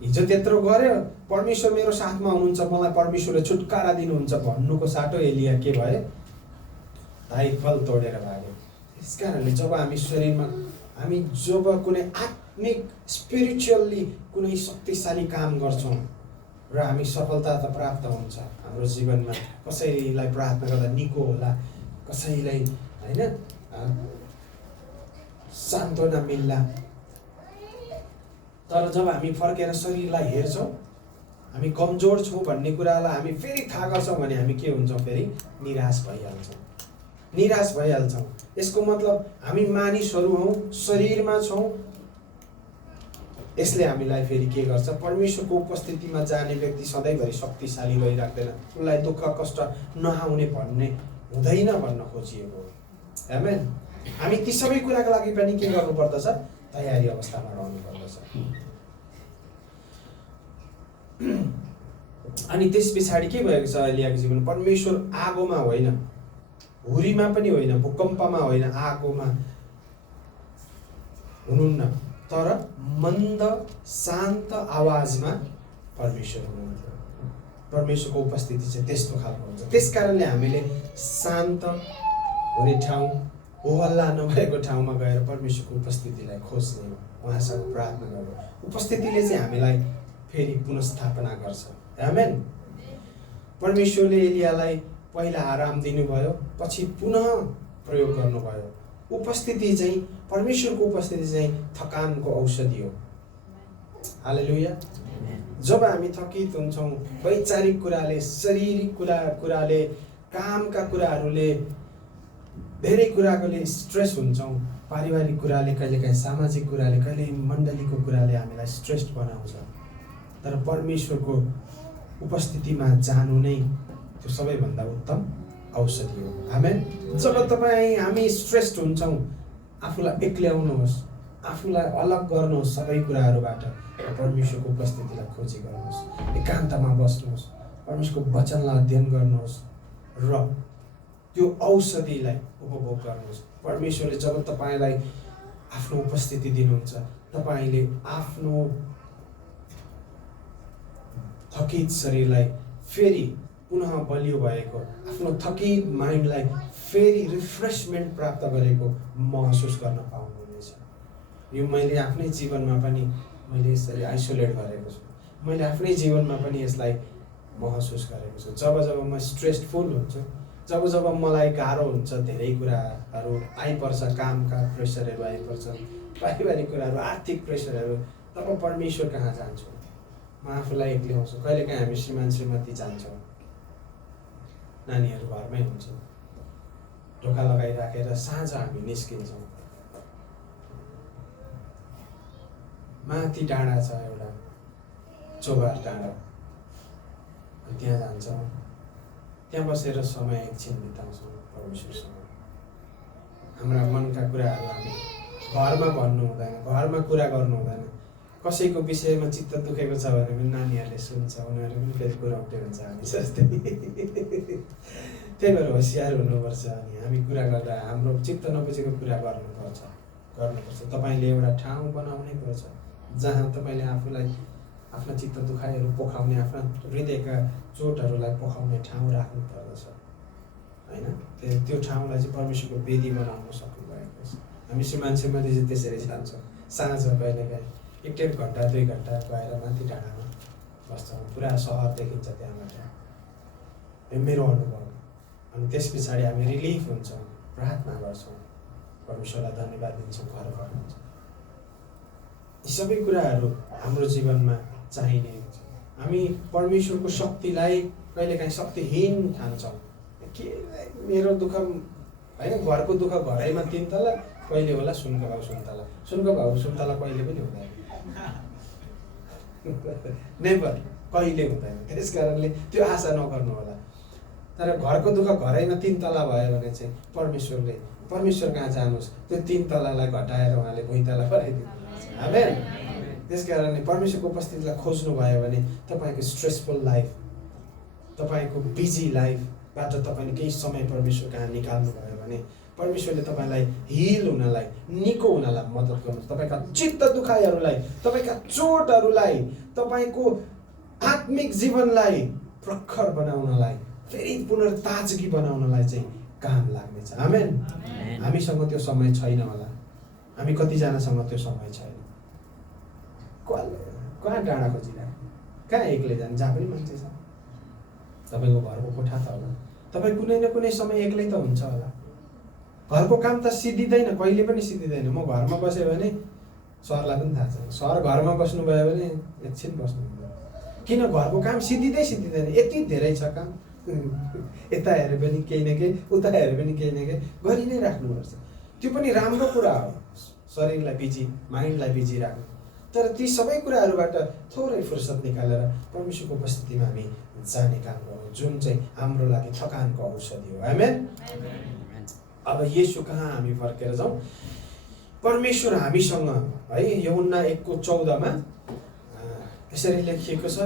हिजो त्यत्रो गऱ्यो, परमेश्वर मेरो साथमा हुनुहुन्छ, मलाई परमेश्वरले छुटकारा दिनुहुन्छ भन्नुको साटो एलिया के भयो, धाइफल तोडेर भाग्यो। त्यस कारणले जब हामी शरीरमा, हामी जब कुनै आत्मिक स्पिरिचुअल्ली कुनै शक्तिशाली काम गर्छौँ र हामी सफलता त प्राप्त हुन्छ हाम्रो जीवनमा। कसैलाई प्रार्थना गर्दा निको होला, कसैलाई होइन सान्त्वना मिल्ला। तर जब हामी फर्केर शरीरलाई हेर्छौँ, हामी कमजोर छौँ भन्ने कुरालाई हामी फेरि थाहा गर्छौँ भने हामी के हुन्छौँ, फेरि निराश भइहाल्छौँ। निराश भइहाल्छौँ। यसको मतलब हामी मानिसहरू हौँ, शरीरमा छौँ। यसले हामीलाई फेरि के गर्छ, परमेश्वरको उपस्थितिमा जाने व्यक्ति सधैँभरि शक्तिशाली भइराख्दैन। उसलाई दुःख कष्ट नआउने भन्ने हुँदैन भन्न खोजिएको हो। आमेन। हामी ती सबै कुराको लागि पनि के गर्नुपर्दछ, तयारी अवस्थामा रहनुपर्दछ। अनि त्यस पछाडि के भएको छ एलियाको जीवन, परमेश्वर आगोमा होइन, हुरीमा पनि होइन, भूकम्पमा होइन, आगोमा हुनुहुन्न, तर मन्द शान्त आवाजमा परमेश्वर हुनुहुन्थ्यो। परमेश्वरको उपस्थिति चाहिँ त्यस्तो खालको हुन्छ। त्यस कारणले हामीले शान्त हुने ठाउँ, होहल्ला नभएको ठाउँमा गएर परमेश्वरको उपस्थितिलाई खोज्ने, उहाँसँग प्रार्थना गर्नु। उपस्थितिले चाहिँ हामीलाई फेरि पुनर्स्थापना गर्छ। आमेन। परमेश्वरले एलियालाई पहिला आराम दिनुभयो, पछि पुनः प्रयोग गर्नुभयो। उपस्थिति चाहिँ, परमेश्वरको उपस्थिति चाहिँ थकानको औषधि हो। हालेलुया। जब हामी थकित हुन्छौँ, वैचारिक कुराले, शारीरिक कुराले, कामका कुराहरूले, धेरै कुराकोले स्ट्रेस हुन्छौँ, पारिवारिक कुराले, कहिलेकाहीँ सामाजिक कुराले, कहिले मण्डलीको कुराले हामीलाई स्ट्रेस्ड बनाउँछ। तर परमेश्वरको उपस्थितिमा जानु नै त्यो सबैभन्दा उत्तम औषधि हो। आमेन। जब हामी स्ट्रेस्ड हुन्छौँ, आफूलाई एक्ल्याउनुहोस्, आफूलाई अलग गर्नुहोस् सबै कुराहरूबाट, परमेश्वरको उपस्थितिलाई खोजी गर्नुहोस्, एकान्तमा बस्नुहोस्, परमेश्वरको वचनलाई अध्ययन गर्नुहोस् र त्यो औषधिलाई उपभोग गर्नुहोस्। परमेश्वरले जब तपाईँलाई आफ्नो उपस्थिति दिनुहुन्छ, तपाईँले आफ्नो थकित शरीरलाई फेरि पुनः बलियो भएको, आफ्नो थकित माइन्डलाई फेरि रिफ्रेसमेन्ट प्राप्त गरेको महसुस गर्न पाउनुहुनेछ। यो मैले आफ्नै जीवनमा पनि मैले यसरी आइसोलेट गरेको छु। मैले आफ्नै जीवनमा पनि यसलाई महसुस गरेको छु। जब जब म स्ट्रेसफुल हुन्छु, जब जब मलाई गाह्रो हुन्छ, धेरै कुराहरू आइपर्छ, कामका प्रेसरहरू आइपर्छ, पारिवारिक कुराहरू, आर्थिक प्रेसरहरू, तब परमेश्वर कहाँ जान्छु, म आफूलाई एक्ल्याउँछु। कहिलेकाहीँ हामी श्रीमान श्रीमती जान्छौँ, नानीहरू घरमै हुन्छ, ढोका लगाइराखेर साँझ हामी निस्किन्छौँ। माथि डाँडा छ एउटा, चोबार डाँडा, त्यहाँ जान्छौँ, त्यहाँ बसेर समय एकछिन बिताउँछौँ परमेश्वरसँग। हाम्रा मनका कुराहरू हामी घरमा भन्नु हुँदैन, घरमा कुरा गर्नु हुँदैन। कसैको विषयमा चित्त दुखेको छ भने पनि नानीहरूले सुन्छ, उनीहरू पनि फेरि कुराउँदै हुन्छ हामी जस्तै। त्यही भएर होसियार हुनुपर्छ। अनि हामी कुरा गर्दा हाम्रो चित्त नबुझेको कुरा गर्नुपर्छ। तपाईँले एउटा ठाउँ बनाउनै पर्छ जहाँ तपाईँले आफूलाई आफ्ना चित्त दुखाइहरू पोखाउने, आफ्ना हृदयका चोटहरूलाई पोखाउने ठाउँ राख्नु पर्दछ होइन। त्यो ठाउँलाई चाहिँ परमेश्वरको वेदी बनाउन सक्नुभएको छ। हामी मान्छेमध्ये चाहिँ त्यसरी जान्छौँ, साँझ कहिलेकाहीँ 1-1 घन्टा 2 घन्टा गएर माथि डाँडामा बस्छौँ, पुरा सहर देखिन्छ त्यहाँबाट। यो मेरो अनुभव। अनि त्यस पछाडि हामी रिलिफ हुन्छौँ, प्रार्थना गर्छौँ, परमेश्वरलाई धन्यवाद दिन्छौँ, घर फर्कन्छौँ। यी सबै कुराहरू हाम्रो जीवनमा चाहिने हुन्छ। हामी परमेश्वरको शक्तिलाई कहिलेकाहीँ शक्तिहीन ठान्छौँ। के मेरो दुःख होइन, घरको दुःख घरैमा 3 तला, कहिले होला सुनको भाउ सुन्तला, सुनको भाउ सुन्तला कहिले पनि हुँदैन, नेभर, कहिले हुँदैन। त्यस कारणले त्यो आशा नगर्नु होला। तर घरको दुःख घरैमा 3 तला भयो भने चाहिँ परमेश्वर कहाँ जानुहोस्, त्यो 3 तलालाई घटाएर उहाँले 2 तला बनाइदिनुहुन्छ। आमेन। त्यस कारणले परमेश्वरको उपस्थितिलाई खोज्नु भयो भने तपाईँको स्ट्रेसफुल लाइफ, तपाईँको बिजी लाइफबाट तपाईँले केही समय परमेश्वर कहाँ निकाल्नु भयो भने परमेश्वरले तपाईँलाई हिल हुनलाई, निको हुनलाई मद्दत गर्नुहुन्छ। तपाईँका चित्त दुखाइहरूलाई, तपाईँका चोटहरूलाई, तपाईँको आत्मिक जीवनलाई प्रखर बनाउनलाई, फेरि पुनर्ताजगी बनाउनलाई चाहिँ काम लाग्नेछ। आमेन। हामीसँग त्यो समय छैन होला। हामी कतिजनासँग त्यो समय छैन। कहाँ डाँडा खोजिरहेको, कहाँ एक्लै जाने, जहाँ पनि मान्छे छ। तपाईँको घरको कोठा त होला, तपाईँ कुनै न कुनै समय एक्लै त हुन्छ होला। घरको काम त सिद्धिँदैन, कहिले पनि सिद्धिँदैन। म घरमा बसेँ भने सरलाई पनि थाहा छ, सर घरमा बस्नुभयो भने एकछिन बस्नुहुँदैन। किन? घरको काम सिद्धिँदैन, यति धेरै छ काम। यता हेरे पनि केही न केही, उता हेरे पनि केही न केही गरि नै राख्नुपर्छ। त्यो पनि राम्रो कुरा हो, शरीरलाई बिजी, माइन्डलाई बिजी राख्नु। तर ती सबै कुराहरूबाट थोरै फुर्सद निकालेर परमेश्वरको उपस्थितिमा हामी जाने काम गरौँ, जुन चाहिँ हाम्रो लागि थकानको औषधि हो। आमेन। अब येशू कहाँ हामी फर्केर जाउँ। परमेश्वर हामीसँग है, यूहन्ना 1:14 यसरी लेखिएको छ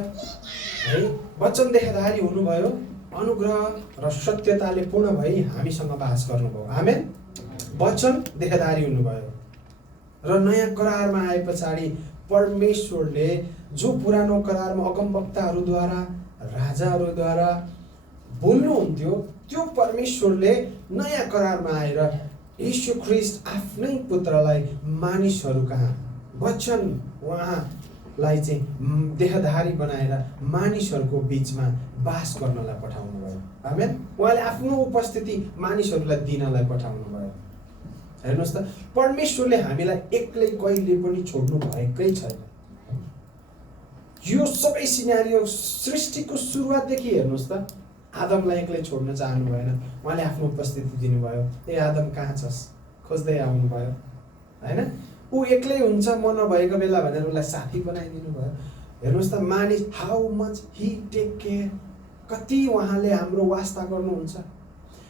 है, वचन देहधारी हुनुभयो, अनुग्रह र सत्यताले पूर्ण भई हामीसँग बास गर्नुभयो। आमेन। वचन देहधारी हुनुभयो र नयाँ करारमा आए पछाडि परमेश्वरले जो पुरानो करारमा अगमवक्ताहरूद्वारा, राजाहरूद्वारा बोल्नुहुन्थ्यो, त्यो परमेश्वरले नयाँ करारमा आएर यीशु ख्रीष्ट आफ्नै पुत्रलाई मानिसहरू कहाँ, वचन उहाँलाई चाहिँ देहधारी बनाएर मानिसहरूको बिचमा बास गर्नलाई पठाउनु भयो। आमेन। उहाँले आफ्नो उपस्थिति मानिसहरूलाई दिनलाई पठाउनु भयो। हेर्नुहोस् त, परमेश्वरले हामीलाई एक्लै कहिले पनि छोड्नु भएकै छैन। यो सबै सिनारियो सृष्टिको सुरुवातदेखि हेर्नुहोस् त, आदमलाई एक्लै छोड्न चाहनु भएन, उहाँले आफ्नो उपस्थिति दिनुभयो। ए आदम कहाँ छस्, खोज्दै आउनुभयो होइन। ऊ एक्लै हुन्छ म नभएको बेला भनेर उसलाई साथी बनाइदिनु भयो। हेर्नुहोस् त, मानिस how much he take care, कति उहाँले हाम्रो वास्ता गर्नुहुन्छ,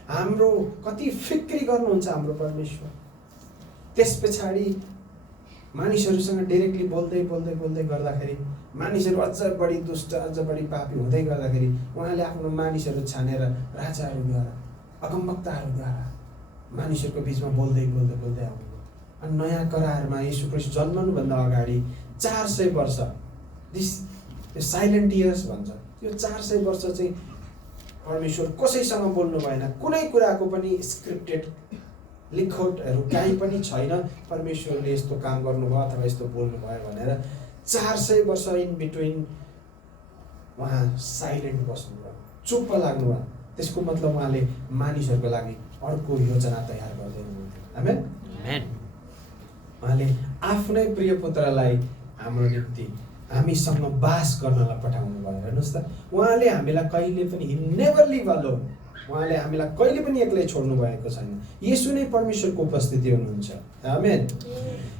हाम्रो कति फिक्री गर्नुहुन्छ हाम्रो परमेश्वर। त्यस पछाडि मानिसहरूसँग डाइरेक्टली बोल्दै गर्दाखेरि मानिसहरू अझ बढी दुष्ट, अझ बढी पापी हुँदै गर्दाखेरि उहाँले आफ्नो मानिसहरू छानेर राजाहरूद्वारा, अगमवक्ताहरूद्वारा मानिसहरूको बिचमा बोल्दै आउनु। अनि नयाँ करारमा यीशु ख्रीष्ट जन्मनुभन्दा अगाडि 400 वर्ष, त्यो साइलेन्ट इयर्स भन्छ, त्यो 400 वर्ष चाहिँ परमेश्वर कसैसँग बोल्नु भएन। कुनै कुराको पनि स्क्रिप्टेड लेखौटहरू कहीँ पनि छैन परमेश्वरले यस्तो काम गर्नुभयो अथवा यस्तो बोल्नुभयो भनेर। 400 वर्ष इन बिट्विन उहाँ साइलेन्ट बस्नुभयो, चुप्प लाग्नुभयो। त्यसको मतलब उहाँले मानिसहरूको लागि अर्को योजना तयार गर्दै हुनुहुन्थ्यो। आमेन। उहाँले आफ्नै प्रिय पुत्रलाई हाम्रो निम्ति हामीसँग बास गर्नलाई पठाउनु भयो। हेर्नुहोस् त, उहाँले हामीलाई कहिले पनि, ही नेभर लिभ अलोन, उहाँले हामीलाई कहिले पनि एक्लै छोड्नु भएको छैन। येशू नै परमेश्वरको उपस्थिति हुनुहुन्छ। आमेन।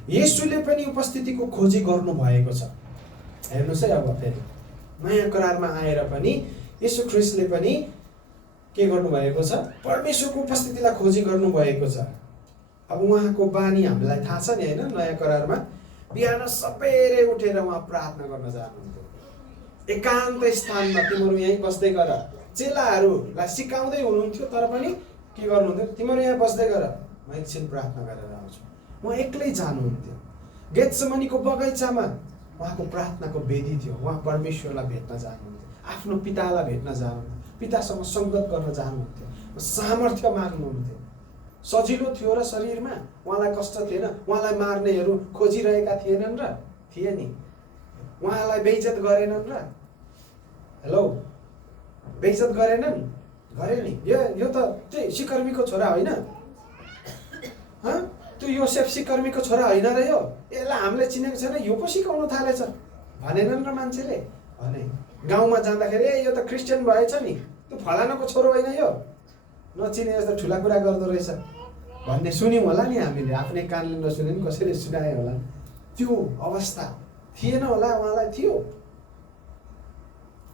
येशूले पनि उपस्थितिको खोजी गर्नु भएको छ। हेर्नुहोस् है, अब फेरि नयाँ करारमा आएर पनि येशू ख्रीष्टले पनि के गर्नुभएको छ, परमेश्वरको उपस्थितिलाई खोजी गर्नुभएको छ। अब उहाँको बानी हामीलाई थाहा छ नि होइन, नयाँ करारमा बिहान सबेरै उठेर उहाँ प्रार्थना गर्न जानुहुन्थ्यो। एकान्त स्थानमा तिमीहरू यहीँ बस्दै गर। चेलाहरूलाई सिकाउँदै हुनुहुन्थ्यो, तर पनि के गर्नुहुन्थ्यो? तिमीहरू यहाँ बस्दै गर, म एकछिन प्रार्थना गरेर आउँछु। उहाँ एक्लै जानुहुन्थ्यो। गेत्सेमनीको बगैँचामा उहाँको प्रार्थनाको वेदी थियो। उहाँ परमेश्वरलाई भेट्न जानुहुन्थ्यो, आफ्नो पितालाई भेट्न जानुहुन्थ्यो, पितासँग सङ्गत गर्न जानुहुन्थ्यो, सामर्थ्य माग्नुहुन्थ्यो। सजिलो थियो र शरीरमा उहाँलाई कष्ट थिएन। उहाँलाई मार्नेहरू खोजिरहेका थिएनन् र? थिए नि। उहाँलाई बेइज्जत गरेनन् र? हेलो, बेइज्जत गरेनन्? गरे नि। यो त त्यही सिकर्मीको छोरा होइन? त्यो योसेफ सिकर्मीको छोरा होइन र? यो यसलाई हामीले चिनेको छैन, यो पो सिकाउनु थालेछ भनेनन् र मान्छेले? भने गाउँमा जाँदाखेरि ए यो त क्रिस्चियन भएछ नि, त्यो फलानाको छोरो होइन, यो नचिने जस्तो ठुला कुरा गर्दो रहेछ भन्ने सुन्यौँ होला नि हामीले। आफ्नै कानले नसुने पनि कसैले सुनायो होला। त्यो अवस्था थिएन होला उहाँलाई? थियो।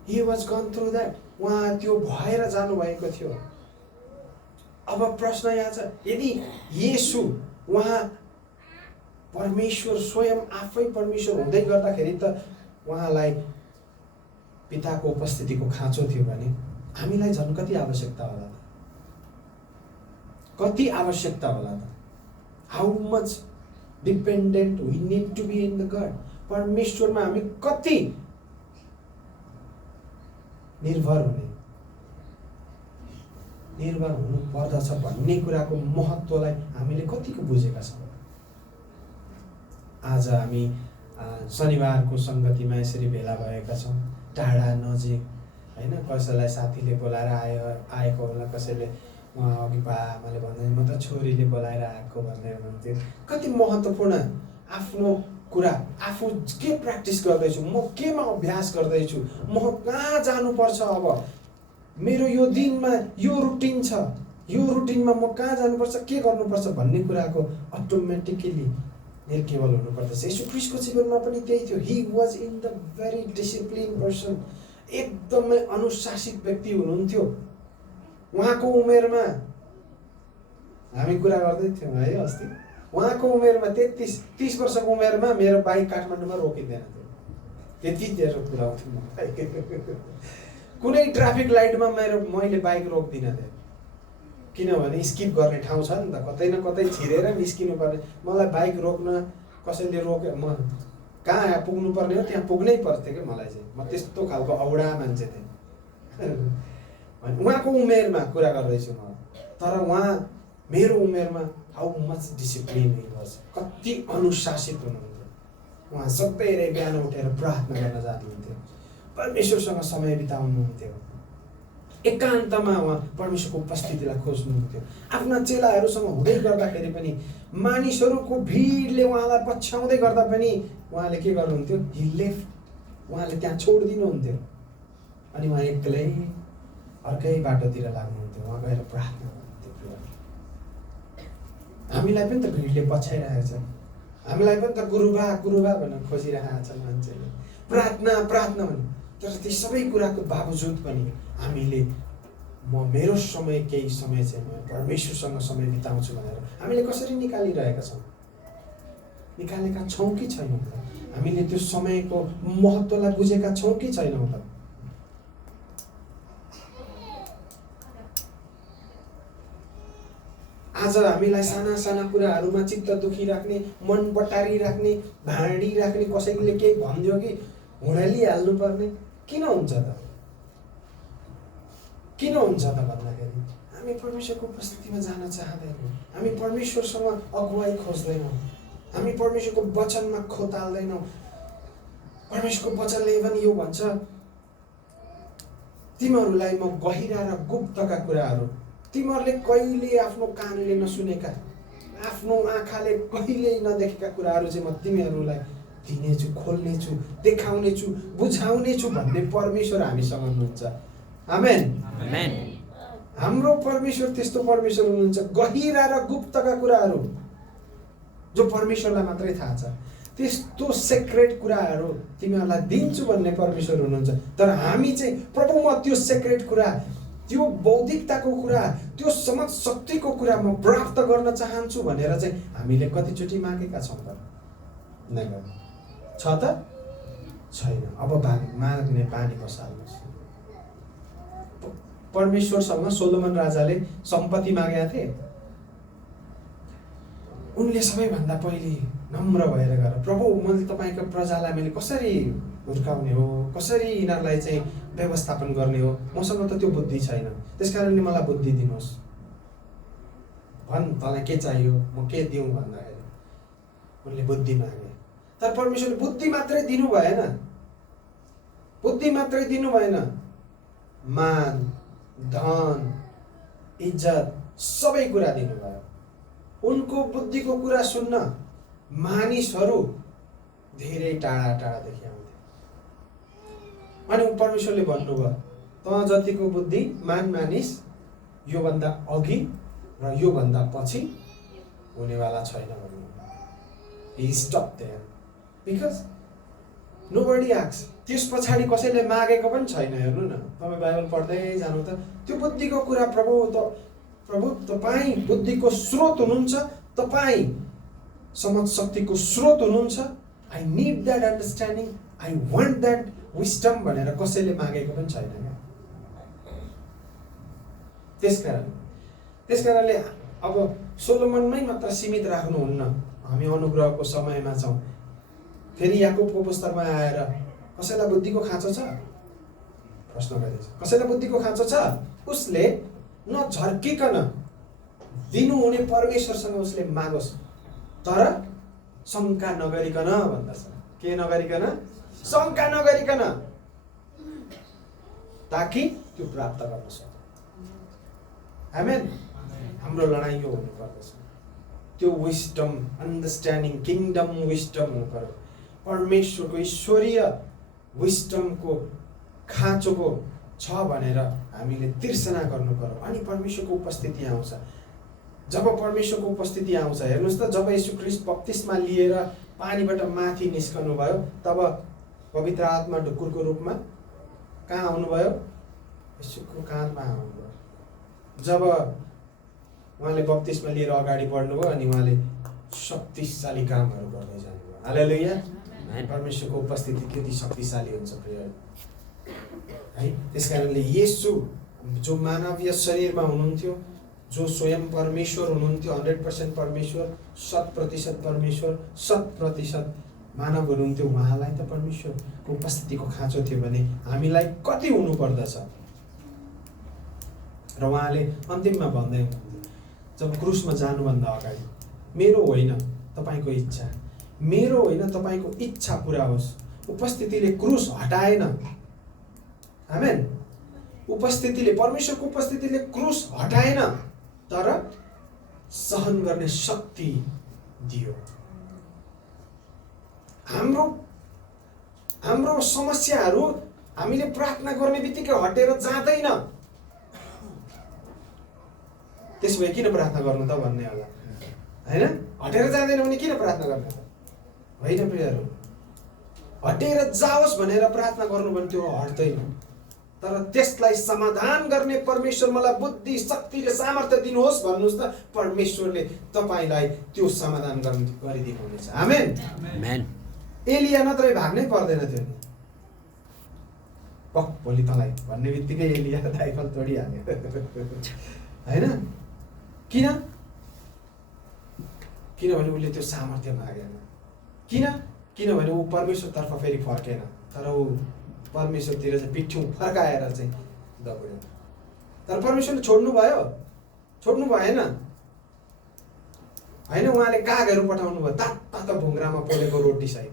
He was gone through that. उहाँ त्यो भएर जानुभएको थियो। अब प्रश्न यहाँ छ, यदि येशू उहाँ परमेश्वर स्वयं आफै परमेश्वर हुँदै गर्दाखेरि त उहाँलाई पिताको उपस्थितिको खाँचो थियो भने हामीलाई झन् कति आवश्यकता होला त? कति आवश्यकता होला त? How much dependent we need to be in the God. परमेश्वरमा हामी कति निर्भर हुनु पर्दछ भन्ने कुराको महत्त्वलाई हामीले कतिको बुझेका छौँ? आज हामी शनिबारको सङ्गतिमा यसरी भेला भएका छौँ, टाढा नजिक होइन। कसैलाई साथीले बोलाएर आएको होला, कसैले उहाँ अघि आमाले भन्दै म त छोरीले बोलाएर आएको भन्दै हुनुहुन्थ्यो। कति महत्त्वपूर्ण आफ्नो कुरा, आफू के प्र्याक्टिस गर्दैछु, म केमा अभ्यास गर्दैछु, म कहाँ जानुपर्छ, अब मेरो यो दिनमा यो रुटिन छ, यो रुटिनमा म कहाँ जानुपर्छ, के गर्नुपर्छ भन्ने कुराको अटोमेटिकली निर्केवल हुनुपर्दछ। येशू ख्रीष्टको जीवनमा पनि त्यही थियो। He was in the very discipline person. एकदमै अनुशासित व्यक्ति हुनुहुन्थ्यो। उहाँको उमेरमा हामी कुरा गर्दै थियौँ है अस्ति, उहाँको उमेरमा 30 वर्षको उमेरमा मेरो बाइक काठमाडौँमा रोकिँदैन थियो। त्यति धेरै कुरा आउँथ्यो म। कुनै ट्राफिक लाइटमा मैले बाइक रोक्दिनँ थिएँ, किनभने स्किप गर्ने ठाउँ छ नि त, कतै न कतै छिरेर निस्किनु पर्ने। मलाई बाइक रोक्न कसैले रोक्यो, म कहाँ पुग्नु पर्ने हो त्यहाँ पुग्नै पर्थ्यो क्या मलाई चाहिँ। म त्यस्तो खालको औडा मान्छे थिएँ। उहाँको उमेरमा कुरा गर्दैछु म, तर उहाँ मेरो उमेरमा हाउ मच डिसिप्लिन वाज, कति अनुशासित हुनुहुन्थ्यो। उहाँ सबैले बिहान उठेर प्रार्थना गर्न जानुहुन्थ्यो, परमेश्वरसँग समय बिताउनुहुन्थ्यो, एकान्तमा उहाँ परमेश्वरको उपस्थितिलाई खोज्नुहुन्थ्यो। आफ्ना चेलाहरूसँग हुँदै गर्दाखेरि पनि, मानिसहरूको भिडले उहाँलाई पछ्याउँदै गर्दा पनि उहाँले के गर्नुहुन्थ्यो? He left. उहाँले त्यहाँ छोडिदिनुहुन्थ्यो अनि उहाँ एक्लै अर्कै बाटोतिर लाग्नुहुन्थ्यो। उहाँ गएर प्रार्थना गर्नुहुन्थ्यो। हामीलाई पनि त भिडले पछ्याइरहेको छ, हामीलाई पनि त गुरुबा भनेर खोजिरहेको छ मान्छेले, प्रार्थना भन्नु। तर ती सबै कुराको बावजुद पनि हामीले मेरो समय, केही समय चाहिँ म परमेश्वरसँग समय बिताउँछु भनेर हामीले कसरी निकालिरहेका छौँ? निकालेका छौँ कि छैनौँ त? हामीले त्यो समयको महत्त्वलाई बुझेका छौँ कि छैनौँ त? आज हामीलाई साना साना कुराहरूमा चित्त दुखिराख्ने, मन बटारिराख्ने, भाँडिराख्ने, कसैले केही भनिदियो कि हुँडलिहाल्नुपर्ने किन हुन्छ त? किन हुन्छ त भन्दाखेरि हामी परमेश्वरको उपस्थितिमा जान चाहँदैनौँ। हामी परमेश्वरसँग अगुवाई खोज्दैनौँ। हामी परमेश्वरको वचनमा खोताल्दैनौँ। परमेश्वरको वचनले पनि यो भन्छ, तिमीहरूलाई म गहिरा र गुप्तका कुराहरू, तिमीहरूले कहिले आफ्नो कानले नसुनेका, आफ्नो आँखाले कहिले नदेखेका कुराहरू चाहिँ म तिमीहरूलाई दिनेछु, खोल्नेछु, देखाउनेछु, बुझाउनेछु भन्ने परमेश्वर हामीसँग हुनुहुन्छ। आमेन। आमेन। हाम्रो परमेश्वर त्यस्तो परमेश्वर हुनुहुन्छ, गहिरा र गुप्तका कुराहरू जो परमेश्वरलाई मात्रै थाहा छ, त्यस्तो सेक्रेट कुराहरू तिमीहरूलाई दिन्छु भन्ने परमेश्वर हुनुहुन्छ। तर हामी चाहिँ प्रभु म त्यो सेक्रेट कुरा, त्यो बौद्धिकताको कुरा, त्यो समझ शक्तिको कुरा म प्राप्त गर्न चाहन्छु भनेर चाहिँ हामीले कतिचोटि मागेका छौँ त? नेभर। छ त छैन। अब माग्ने बानी बसाल्नुहोस्। परमेश्वरसँग सोलोमन राजाले सम्पत्ति मागेका थिए। उनले सबैभन्दा पहिले नम्र भएर गएर, प्रभु मैले तपाईँको प्रजालाई मैले कसरी हुर्काउने हो, कसरी यिनीहरूलाई चाहिँ व्यवस्थापन गर्ने हो, मसँग त त्यो बुद्धि छैन, त्यसकारणले मलाई बुद्धि दिनुहोस्, भन् तँलाई के चाहियो म के दिउँ भन्दाखेरि उनले बुद्धि मागे। तर परमेश्वरले बुद्धि मात्रै दिनु भएन, बुद्धि मात्रै दिनु भएन, मान, धन, इज्जत सबै कुरा दिनुभयो। उनको बुद्धिको कुरा सुन्न मानिसहरू धेरै टाढा टाढादेखि आउँथे। अनि परमेश्वरले भन्नुभयो, तँ जतिको बुद्धि मान मानिस योभन्दा अघि र योभन्दा पछि हुनेवाला छैन भन्नु। He stopped there because nobody asked. त्यस पछाडि कसैले मागेको पनि छैन। हेर्नु न, तपाईँ बाइबल पढ्दै जानु त, त्यो बुद्धिको कुरा प्रभु तपाईँ बुद्धिको स्रोत हुनुहुन्छ, तपाईँ समझ शक्तिको स्रोत हुनुहुन्छ। I need that understanding, I want that wisdom भनेर कसैले मागेको पनि छैन क्या। त्यसकारणले अब सोलोमनमै मात्र सीमित राख्नुहुन्न। हामी अनुग्रहको समयमा छौँ। फेरि याकुबको पुस्तकमा आएर कसैलाई बुद्धिको खाँचो छ प्रश्न गरिन्छ, कसैलाई बुद्धिको खाँचो छ, उसले नझर्किकन दिनुहुने परमेश्वरसँग उसले मागोस्, तर शङ्का नगरिकन भन्दछ। के नगरिकन? शङ्का नगरिकन, ताकि त्यो प्राप्त गर्न सक्छ। आमेन। हाम्रो लडाइँ यो हुनुपर्दछ, त्यो विस्डम, अन्डरस्ट्यान्डिङ, किङडम विस्डम हुनु पर्यो। परमेश्वरको ईश्वरीय विस्डमको खाँचोको छ भनेर हामीले तिर्सना गर्नु पर्यो। अनि परमेश्वरको उपस्थिति आउँछ। जब परमेश्वरको उपस्थिति आउँछ, हेर्नुहोस् त, जब यीशु ख्रीष्ट बप्तिस्मा लिएर पानीबाट माथि निस्कनु भयो, तब पवित्र आत्मा ढुकुरको रूपमा कहाँ आउनुभयो? यीशुको काँधमा आउनुभयो। जब उहाँले बप्तिस्मा लिएर अगाडि बढ्नुभयो, अनि उहाँले शक्तिशाली कामहरू गर्दै जानुभयो। हालेलुया। परमेश्वरको उपस्थिति कति शक्तिशाली हुन्छ प्रिय है। त्यसकारणले येशू जो मानवीय शरीरमा हुनुहुन्थ्यो, जो स्वयं परमेश्वर हुनुहुन्थ्यो, 100% परमेश्वर, 100% परमेश्वर, 100% मानव हुनुहुन्थ्यो, उहाँलाई त परमेश्वरको उपस्थितिको खाँचो थियो भने हामीलाई कति हुनुपर्दछ। र उहाँले अन्तिममा भन्दै हुनुहुन्थ्यो, जब क्रुसमा जानुभन्दा अगाडि, मेरो होइन तपाईँको इच्छा, मेरो होइन तपाईँको इच्छा पुरा होस्। उपस्थितिले क्रुस हटाएन। आमेन। उपस्थितिले, परमेश्वरको उपस्थितिले क्रुस हटाएन, तर सहन गर्ने शक्ति दियो। हाम्रो समस्याहरू हामीले प्रार्थना गर्ने बित्तिकै हटेर जाँदैन। त्यसो भए किन प्रार्थना गर्नु त भन्ने होला, हैन? हटेर जाँदैन भने किन प्रार्थना गर्नु त? होइन प्रियहरू, हटेर जाओस् भनेर प्रार्थना गर्नु भने त्यो हट्दैन। तर त्यसलाई समाधान गर्ने परमेश्वर मलाई बुद्धि, शक्ति र सामर्थ्य दिनुहोस् भन्नुहोस् त, परमेश्वरले तपाईँलाई त्यो समाधान गरिदिनुहुनेछ। आमेन। आमेन। एलिया नत्रै भाग्नै पर्दैन थियो नि। भोलि तँलाई भन्ने बित्तिकै एलिया दाइफल तोडिहाल्यो, होइन? किनभने उसले त्यो सामर्थ्य मागेन। किनभने ऊ परमेश्वरतर्फ फेरि फर्केन, तर ऊ परमेश्वरतिर चाहिँ पिठ्यौँ फर्काएर चाहिँ दौड्यो। तर परमेश्वरले छोड्नु भएन, होइन? उहाँले कागहरू पठाउनु भयो, तातो भुङ्ग्रामा पोलेको रोटी सहित,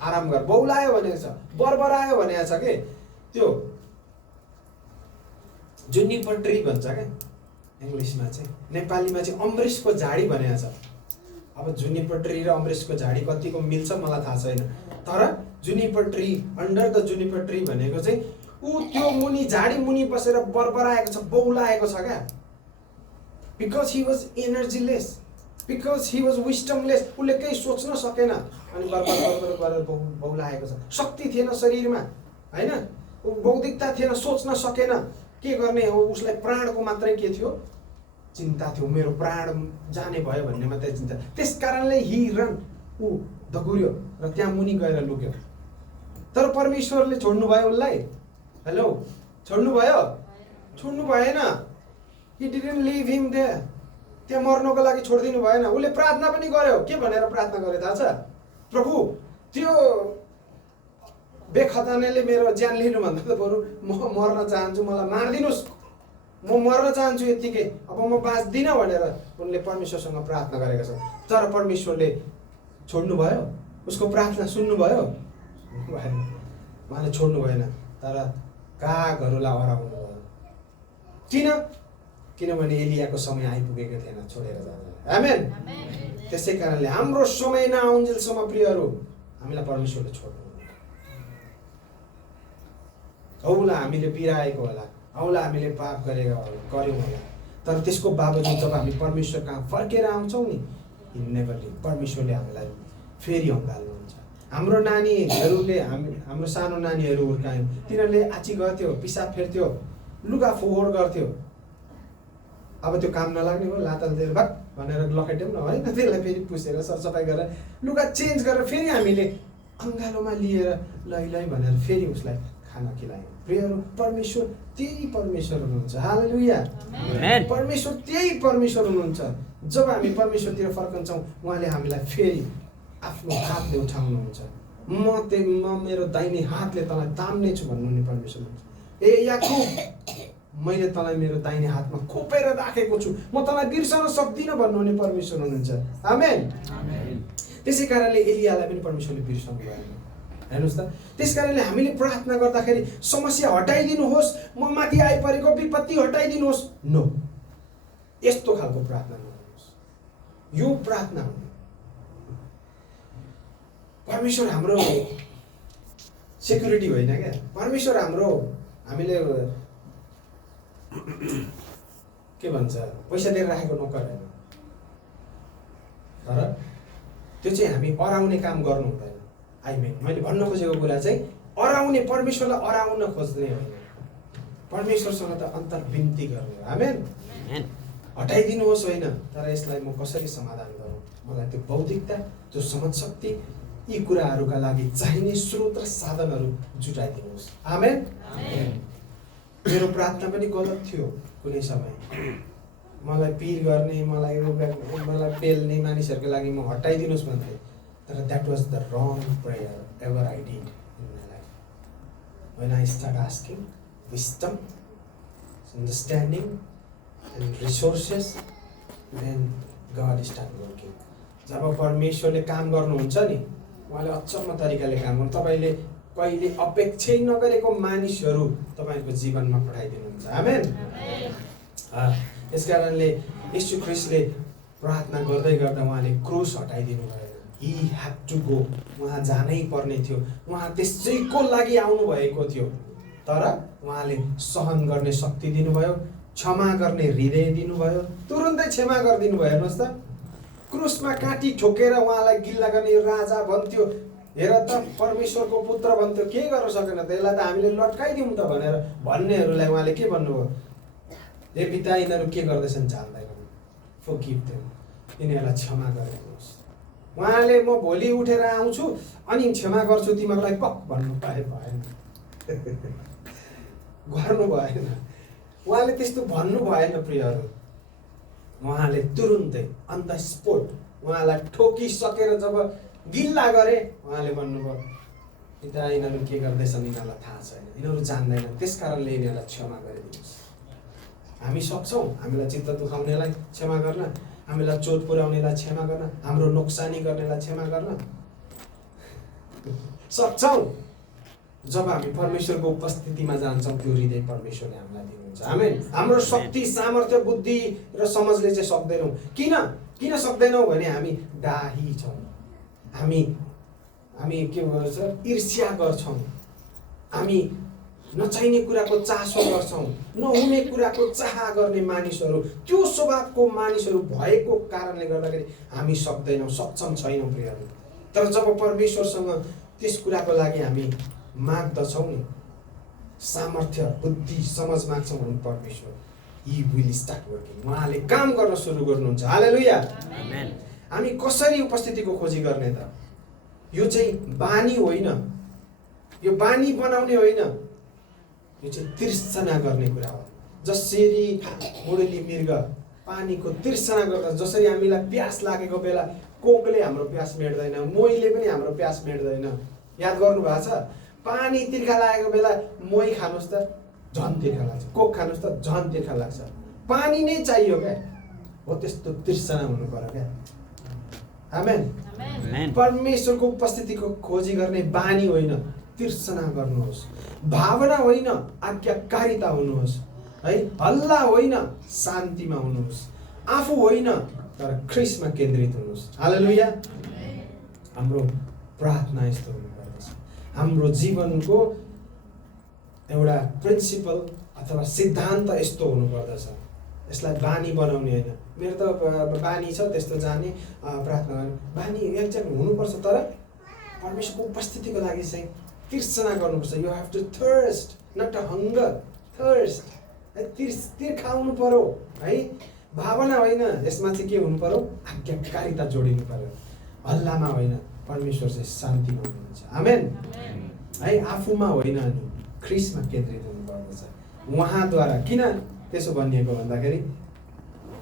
आराम गर, बौलायो भनेको छ, बरबरायो भनेको छ कि त्यो जुनिपर ट्री भन्छ क्या इङ्ग्लिसमा चाहिँ, नेपालीमा चाहिँ अमृषको झाडी भनेको छ। अब जुनिपर ट्री र अमृषको झाडी कतिको मिल्छ मलाई थाहा छैन, तर juniper tree, under the juniper tree भनेको चाहिँ ऊ त्यो मुनि, झाडी मुनि बसेर बरबराएको छ, बौलाएको छ क्या। Because he was energyless, because he was wisdomless. उसले केही सोच्न सकेन, अनि बरबर गरेर बौलाएको छ। शक्ति थिएन शरीरमा, होइन? बौद्धिकता थिएन, सोच्न सकेन के गर्ने हो। उसलाई प्राणको मात्रै के थियो? चिन्ता थियो, मेरो प्राण जाने भयो भन्ने मात्रै चिन्ता। त्यस कारणले ही रन ऊ दगुर्यो र त्यहाँ मुनि गएर लुक्यो। तर परमेश्वरले छोड्नु भयो उसलाई? हेलो, छोड्नु भयो? छोड्नु भएन। He didn't leave him there. त्यहाँ मर्नको लागि छोडिदिनु भएन। उसले प्रार्थना पनि गर्यो। के भनेर प्रार्थना गरे थाहा छ? प्रभु, त्यो बेखतानेले मेरो ज्यान लिनुभन्दा त बरु म मर्न चाहन्छु, मलाई मारिदिनुहोस्, म मर्न चाहन्छु यत्तिकै, अब म बाँच्दिनँ भनेर उनले परमेश्वरसँग प्रार्थना गरेका छन्। तर परमेश्वरले छोड्नु भयो? उसको प्रार्थना सुन्नु भयो? भएन, उहाँले छोड्नु भएन। तर कागहरूलाई हराउनु भयो। किनभने एलियाको समय आइपुगेको थिएन छोडेर जान। आमेन। त्यसै कारणले हाम्रो समय नआउन्जेलसम्म प्रियहरू हामीलाई परमेश्वरले छोड्नु, औला हामीले बिराएको होला, औला हामीले पाप गऱ्यौँ होला, तर त्यसको बावजुद जब हामी परमेश्वर कहाँ फर्केर आउँछौँ नि, परमेश्वरले हामीलाई फेरि अँगाल्नुहुन्छ। हाम्रो नानीहरूले हाम्रो सानो नानीहरू हुर्कायौँ, तिनीहरूले आची गर्थ्यो, पिसाब फेर्थ्यो, लुगा फोहोर गर्थ्यो। अब त्यो काम नलाग्ने हो, लातल दिएर भाग भनेर लखेट्यौँ न, होइन? त्यसलाई फेरि पुसेर सरसफाइ गरेर लुगा चेन्ज गरेर फेरि हामीले अँगालोमा लिएर लै भनेर फेरि उसलाई खाना खिलायौँ। प्रियहरू, परमेश्वर त्यही परमेश्वर हुनुहुन्छ। हालेलुया। परमेश्वर त्यही परमेश्वर हुनुहुन्छ। जब हामी परमेश्वरतिर फर्कन्छौँ, उहाँले हामीलाई फेरि आफ्नो हातले उठाउनुहुन्छ। म मेरो दाहिने हातले तँलाई ताम्ने छु भन्नुहुने परमेश्वर हुनुहुन्छ। ए याकुब, मैले तँलाई मेरो दाहिने हातमा खोपेर राखेको छु, म तँलाई बिर्सन सक्दिनँ भन्नुहुने परमेश्वर हुनुहुन्छ। आमेन। त्यसै कारणले एलियालाई पनि परमेश्वरले बिर्सनु भएन। हेर्नुहोस् त, त्यस कारणले हामीले प्रार्थना गर्दाखेरि समस्या हटाइदिनुहोस्, म माथि आइपरेको विपत्ति हटाइदिनुहोस्, नो, यस्तो खालको प्रार्थना गर्नुहोस्। यो प्रार्थना हो। परमेश्वर हाम्रो सेक्युरिटी होइन क्या। परमेश्वर हाम्रो, हामीले के भन्छ, पैसा दिएर राखेको नोकर होइन। तर त्यो चाहिँ हामी अराउने काम गर्नु हुँदैन। मैले भन्न खोजेको कुरा चाहिँ अराउने, परमेश्वरलाई अराउन खोज्ने होइन, परमेश्वरसँग त अन्तर बिन्ती गर्ने हो। आमेन। हटाइदिनुहोस् होइन, तर यसलाई म कसरी समाधान गरौँ, मलाई त्यो बौद्धिकता, त्यो समझ शक्ति, यी कुराहरूका लागि चाहिने स्रोत र साधनहरू जुटाइदिनुहोस्। आमेन। मेरो प्रार्थना पनि गलत थियो कुनै समय। मलाई पिर गर्ने, मलाई पेल्ने मानिसहरूको लागि म हटाइदिनुहोस् भन्थे, तर that was the wrong prayer ever I did in my life. When I start asking wisdom, understanding and resources, then God start working. जब परमेश्वरले काम गर्नुहुन्छ नि, उहाँले अचम्म तरिकाले काम गर्नु। तपाईँले कहिले अपेक्षै नगरेको मानिसहरू तपाईँको जीवनमा पठाइदिनुहुन्छ। आमेन। यस कारणले यीशु ख्रीष्टले प्रार्थना गर्दै गर्दा उहाँले क्रुस हटाइदिनु भएन। ही ह्याड टु गो, उहाँ जानै पर्ने थियो, उहाँ त्यसैको लागि आउनु भएको थियो। तर उहाँले सहन गर्ने शक्ति दिनुभयो, क्षमा गर्ने हृदय दिनुभयो, तुरुन्तै क्षमा गरिदिनु भयो। हेर्नुहोस् त, क्रुसमा काँटी ठोकेर उहाँलाई गिल्ला गर्ने राजा भन्थ्यो, हेर त परमेश्वरको पुत्र भन्थ्यो, के गर्न सकेन त, यसलाई त हामीले लट्काइदिउँ त भनेर भन्नेहरूलाई उहाँले के भन्नुभयो? हे पिता, यिनीहरू के गर्दैछन् जान्दैनन्, फर्गिभ देम, यिनीहरूलाई क्षमा गरिदिनुहोस्। उहाँले म भोलि उठेर आउँछु अनि क्षमा गर्छु तिमीहरूलाई पक भन्नु पाए भएन, गर्नु भएन। उहाँले त्यस्तो भन्नु भएन प्रियहरू। उहाँले तुरुन्तै अन द स्पोट उहाँलाई ठोकिसकेर जब गिल्ला गरे, उहाँले भन्नुभयो, पिता, यिनीहरू के गर्दैछन् यिनीहरूलाई थाहा छैन, यिनीहरू जान्दैनन्, त्यस कारणले यिनीहरूलाई क्षमा गरिदिनुहोस्। हामी सक्छौँ हामीलाई चित्त दुखाउनेलाई क्षमा गर्न, हामीलाई चोट पुर्याउनेलाई क्षमा गर्न, हाम्रो नोक्सानी गर्नेलाई क्षमा गर्न सक्छौँ। जब हामी परमेश्वरको उपस्थितिमा जान्छौँ, त्यो हृदय परमेश्वरले हामीलाई दिनुहुन्छ। आमेन। हाम्रो शक्ति, सामर्थ्य, बुद्धि र समझले चाहिँ सक्दैनौँ। किन सक्दैनौँ भने हामी डाही छौँ, हामी के भन्छ, ईर्ष्या गर्छौँ, हामी नचाहिने कुराको चासो गर्छौँ, नहुने कुराको चाह गर्ने मानिसहरू, त्यो स्वभावको मानिसहरू भएको कारणले गर्दाखेरि हामी सक्दैनौँ, सक्षम छैनौँ प्रियहरू। तर जब परमेश्वरसँग त्यस कुराको लागि हामी माग्दछौँ नि, सामर्थ्य, बुद्धि, समझ माग्छौँ भने परमेश्वर ही विल स्टार्ट वर्किङ, उहाँले काम गर्न सुरु गर्नुहुन्छ। हालेलुया। हामी कसरी उपस्थितिको खोजी गर्ने त? यो चाहिँ बानी होइन, यो बानी बनाउने होइन, यो चाहिँ तिर्सना गर्ने कुरा हो। जसरी मुरली मृग पानीको तिर्सना गर्दा, जसरी हामीलाई प्यास लागेको बेला कोकले हाम्रो प्यास मेट्दैन, मोहीले पनि हाम्रो प्यास मेट्दैन। याद गर्नु भएको छ? पानी तिर्खा लागेको बेला मोही खानुहोस् त झन् तिर्खा लाग्छ, कोक खानुहोस् त झन् तिर्खा लाग्छ। पानी नै चाहियो क्या। हो त्यस्तो तिर्सना हुनु पर्यो क्या। आमेन। परमेश्वरको उपस्थितिको खोजी गर्ने बानी होइन, तिर्सना गर्नुहोस्। भावना होइन, आज्ञाकारिता हुनुहोस् है। हल्ला होइन, शान्तिमा हुनुहोस्। आफू होइन तर ख्रीष्टमा केन्द्रित हुनुहोस्। हालेलुया। हाम्रो प्रार्थना यस्तो हुनुपर्दछ। हाम्रो जीवनको एउटा प्रिन्सिपल अथवा सिद्धान्त यस्तो हुनुपर्दछ। यसलाई बानी बनाउने होइन। मेरो त बानी छ त्यस्तो जाने प्रार्थना गर्ने बानी एकजना हुनुपर्छ, तर परमेश्वरको उपस्थितिको लागि चाहिँ तिर्सना गर्नुपर्छ। You have to thirst, not a hunger, thirst. तिर्खाउनु पर्यो है। भावना होइन, यसमा चाहिँ के हुनु पर्यो? आज्ञाकारिता जोडिनु पर्यो। हल्लामा होइन, परमेश्वर चाहिँ शान्तिमा हुनुहुन्छ। आमेन है। आफूमा होइन, अनि ख्रीष्टमा केन्द्रित हुनुपर्दछ। उहाँद्वारा किन त्यसो भनिएको भन्दाखेरि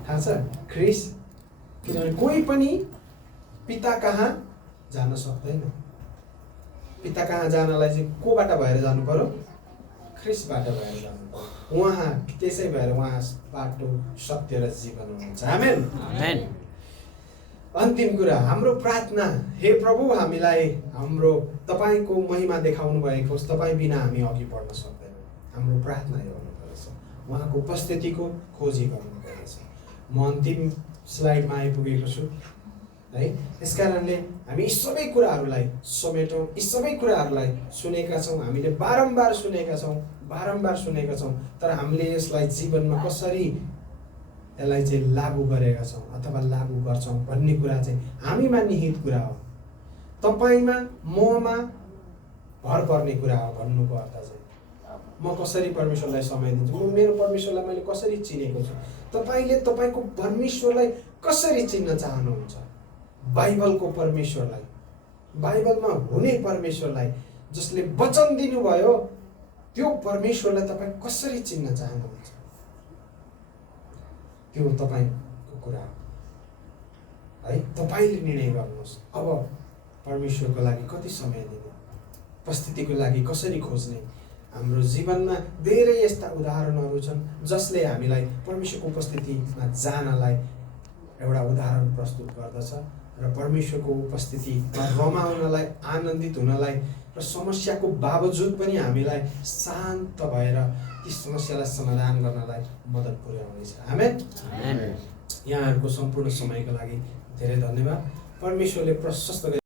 थाहा छ? ख्रीष्ट, किनभने कोही पनि पिता कहाँ जान सक्दैन। पिता कहाँ जानलाई चाहिँ कोबाट भएर जानु पर्यो? ख्रीष्टबाट भएर जानु पर्यो। उहाँ त्यसै भएर उहाँ बाटो, सत्य र जीवन हुनुहुन्छ। आमेन। आमेन। अन्तिम कुरा, हाम्रो प्रार्थना, हे प्रभु हामीलाई हाम्रो तपाईँको महिमा देखाउनु भएको होस्, तपाईँ बिना हामी अघि बढ्न सक्दैनौँ। हाम्रो प्रार्थना यो हुनुपर्छ। उहाँको उपस्थितिको खोजी गर्नुपर्छ। म अन्तिम स्लाइडमा आइपुगेको छु है। यसकारणले हामी यी सबै कुराहरूलाई समेटौँ। यी सबै कुराहरूलाई सुनेका छौँ, हामीले बारम्बार सुनेका छौँ, तर हामीले यसलाई जीवनमा कसरी यसलाई चाहिँ लागू गरेका छौँ अथवा लागू गर्छौँ भन्ने कुरा चाहिँ हामीमा निहित कुरा हो। तपाईँमा ममा भर पर्ने कुरा हो। भन्नुको अर्थ चाहिँ म कसरी परमेश्वरलाई समय दिन्छु, म मेरो परमेश्वरलाई मैले कसरी चिनेको छु, तपाईँले तपाईँको परमेश्वरलाई कसरी चिन्न चाहनुहुन्छ? बाइबलको परमेश्वरलाई, बाइबलमा हुने परमेश्वरलाई, जसले वचन दिनुभयो त्यो परमेश्वरलाई तपाईँ कसरी चिन्न चाहनुहुन्छ? त्यो तपाईँको कुरा हो है। तपाईँले निर्णय गर्नुहोस्। अब परमेश्वरको लागि कति समय दिने, उपस्थितिको लागि कसरी खोज्ने। हाम्रो जीवनमा धेरै यस्ता उदाहरणहरू छन् जसले हामीलाई परमेश्वरको उपस्थितिमा जानलाई एउटा उदाहरण प्रस्तुत गर्दछ र परमेश्वरको उपस्थितिमा रमाउनलाई, आनन्दित हुनलाई र समस्याको बावजुद पनि हामीलाई शान्त भएर ती समस्यालाई समाधान गर्नलाई मद्दत पुर्याउनेछ। आमेन। यहाँहरूको सम्पूर्ण समयको लागि धेरै धन्यवाद। परमेश्वरले प्रशस्त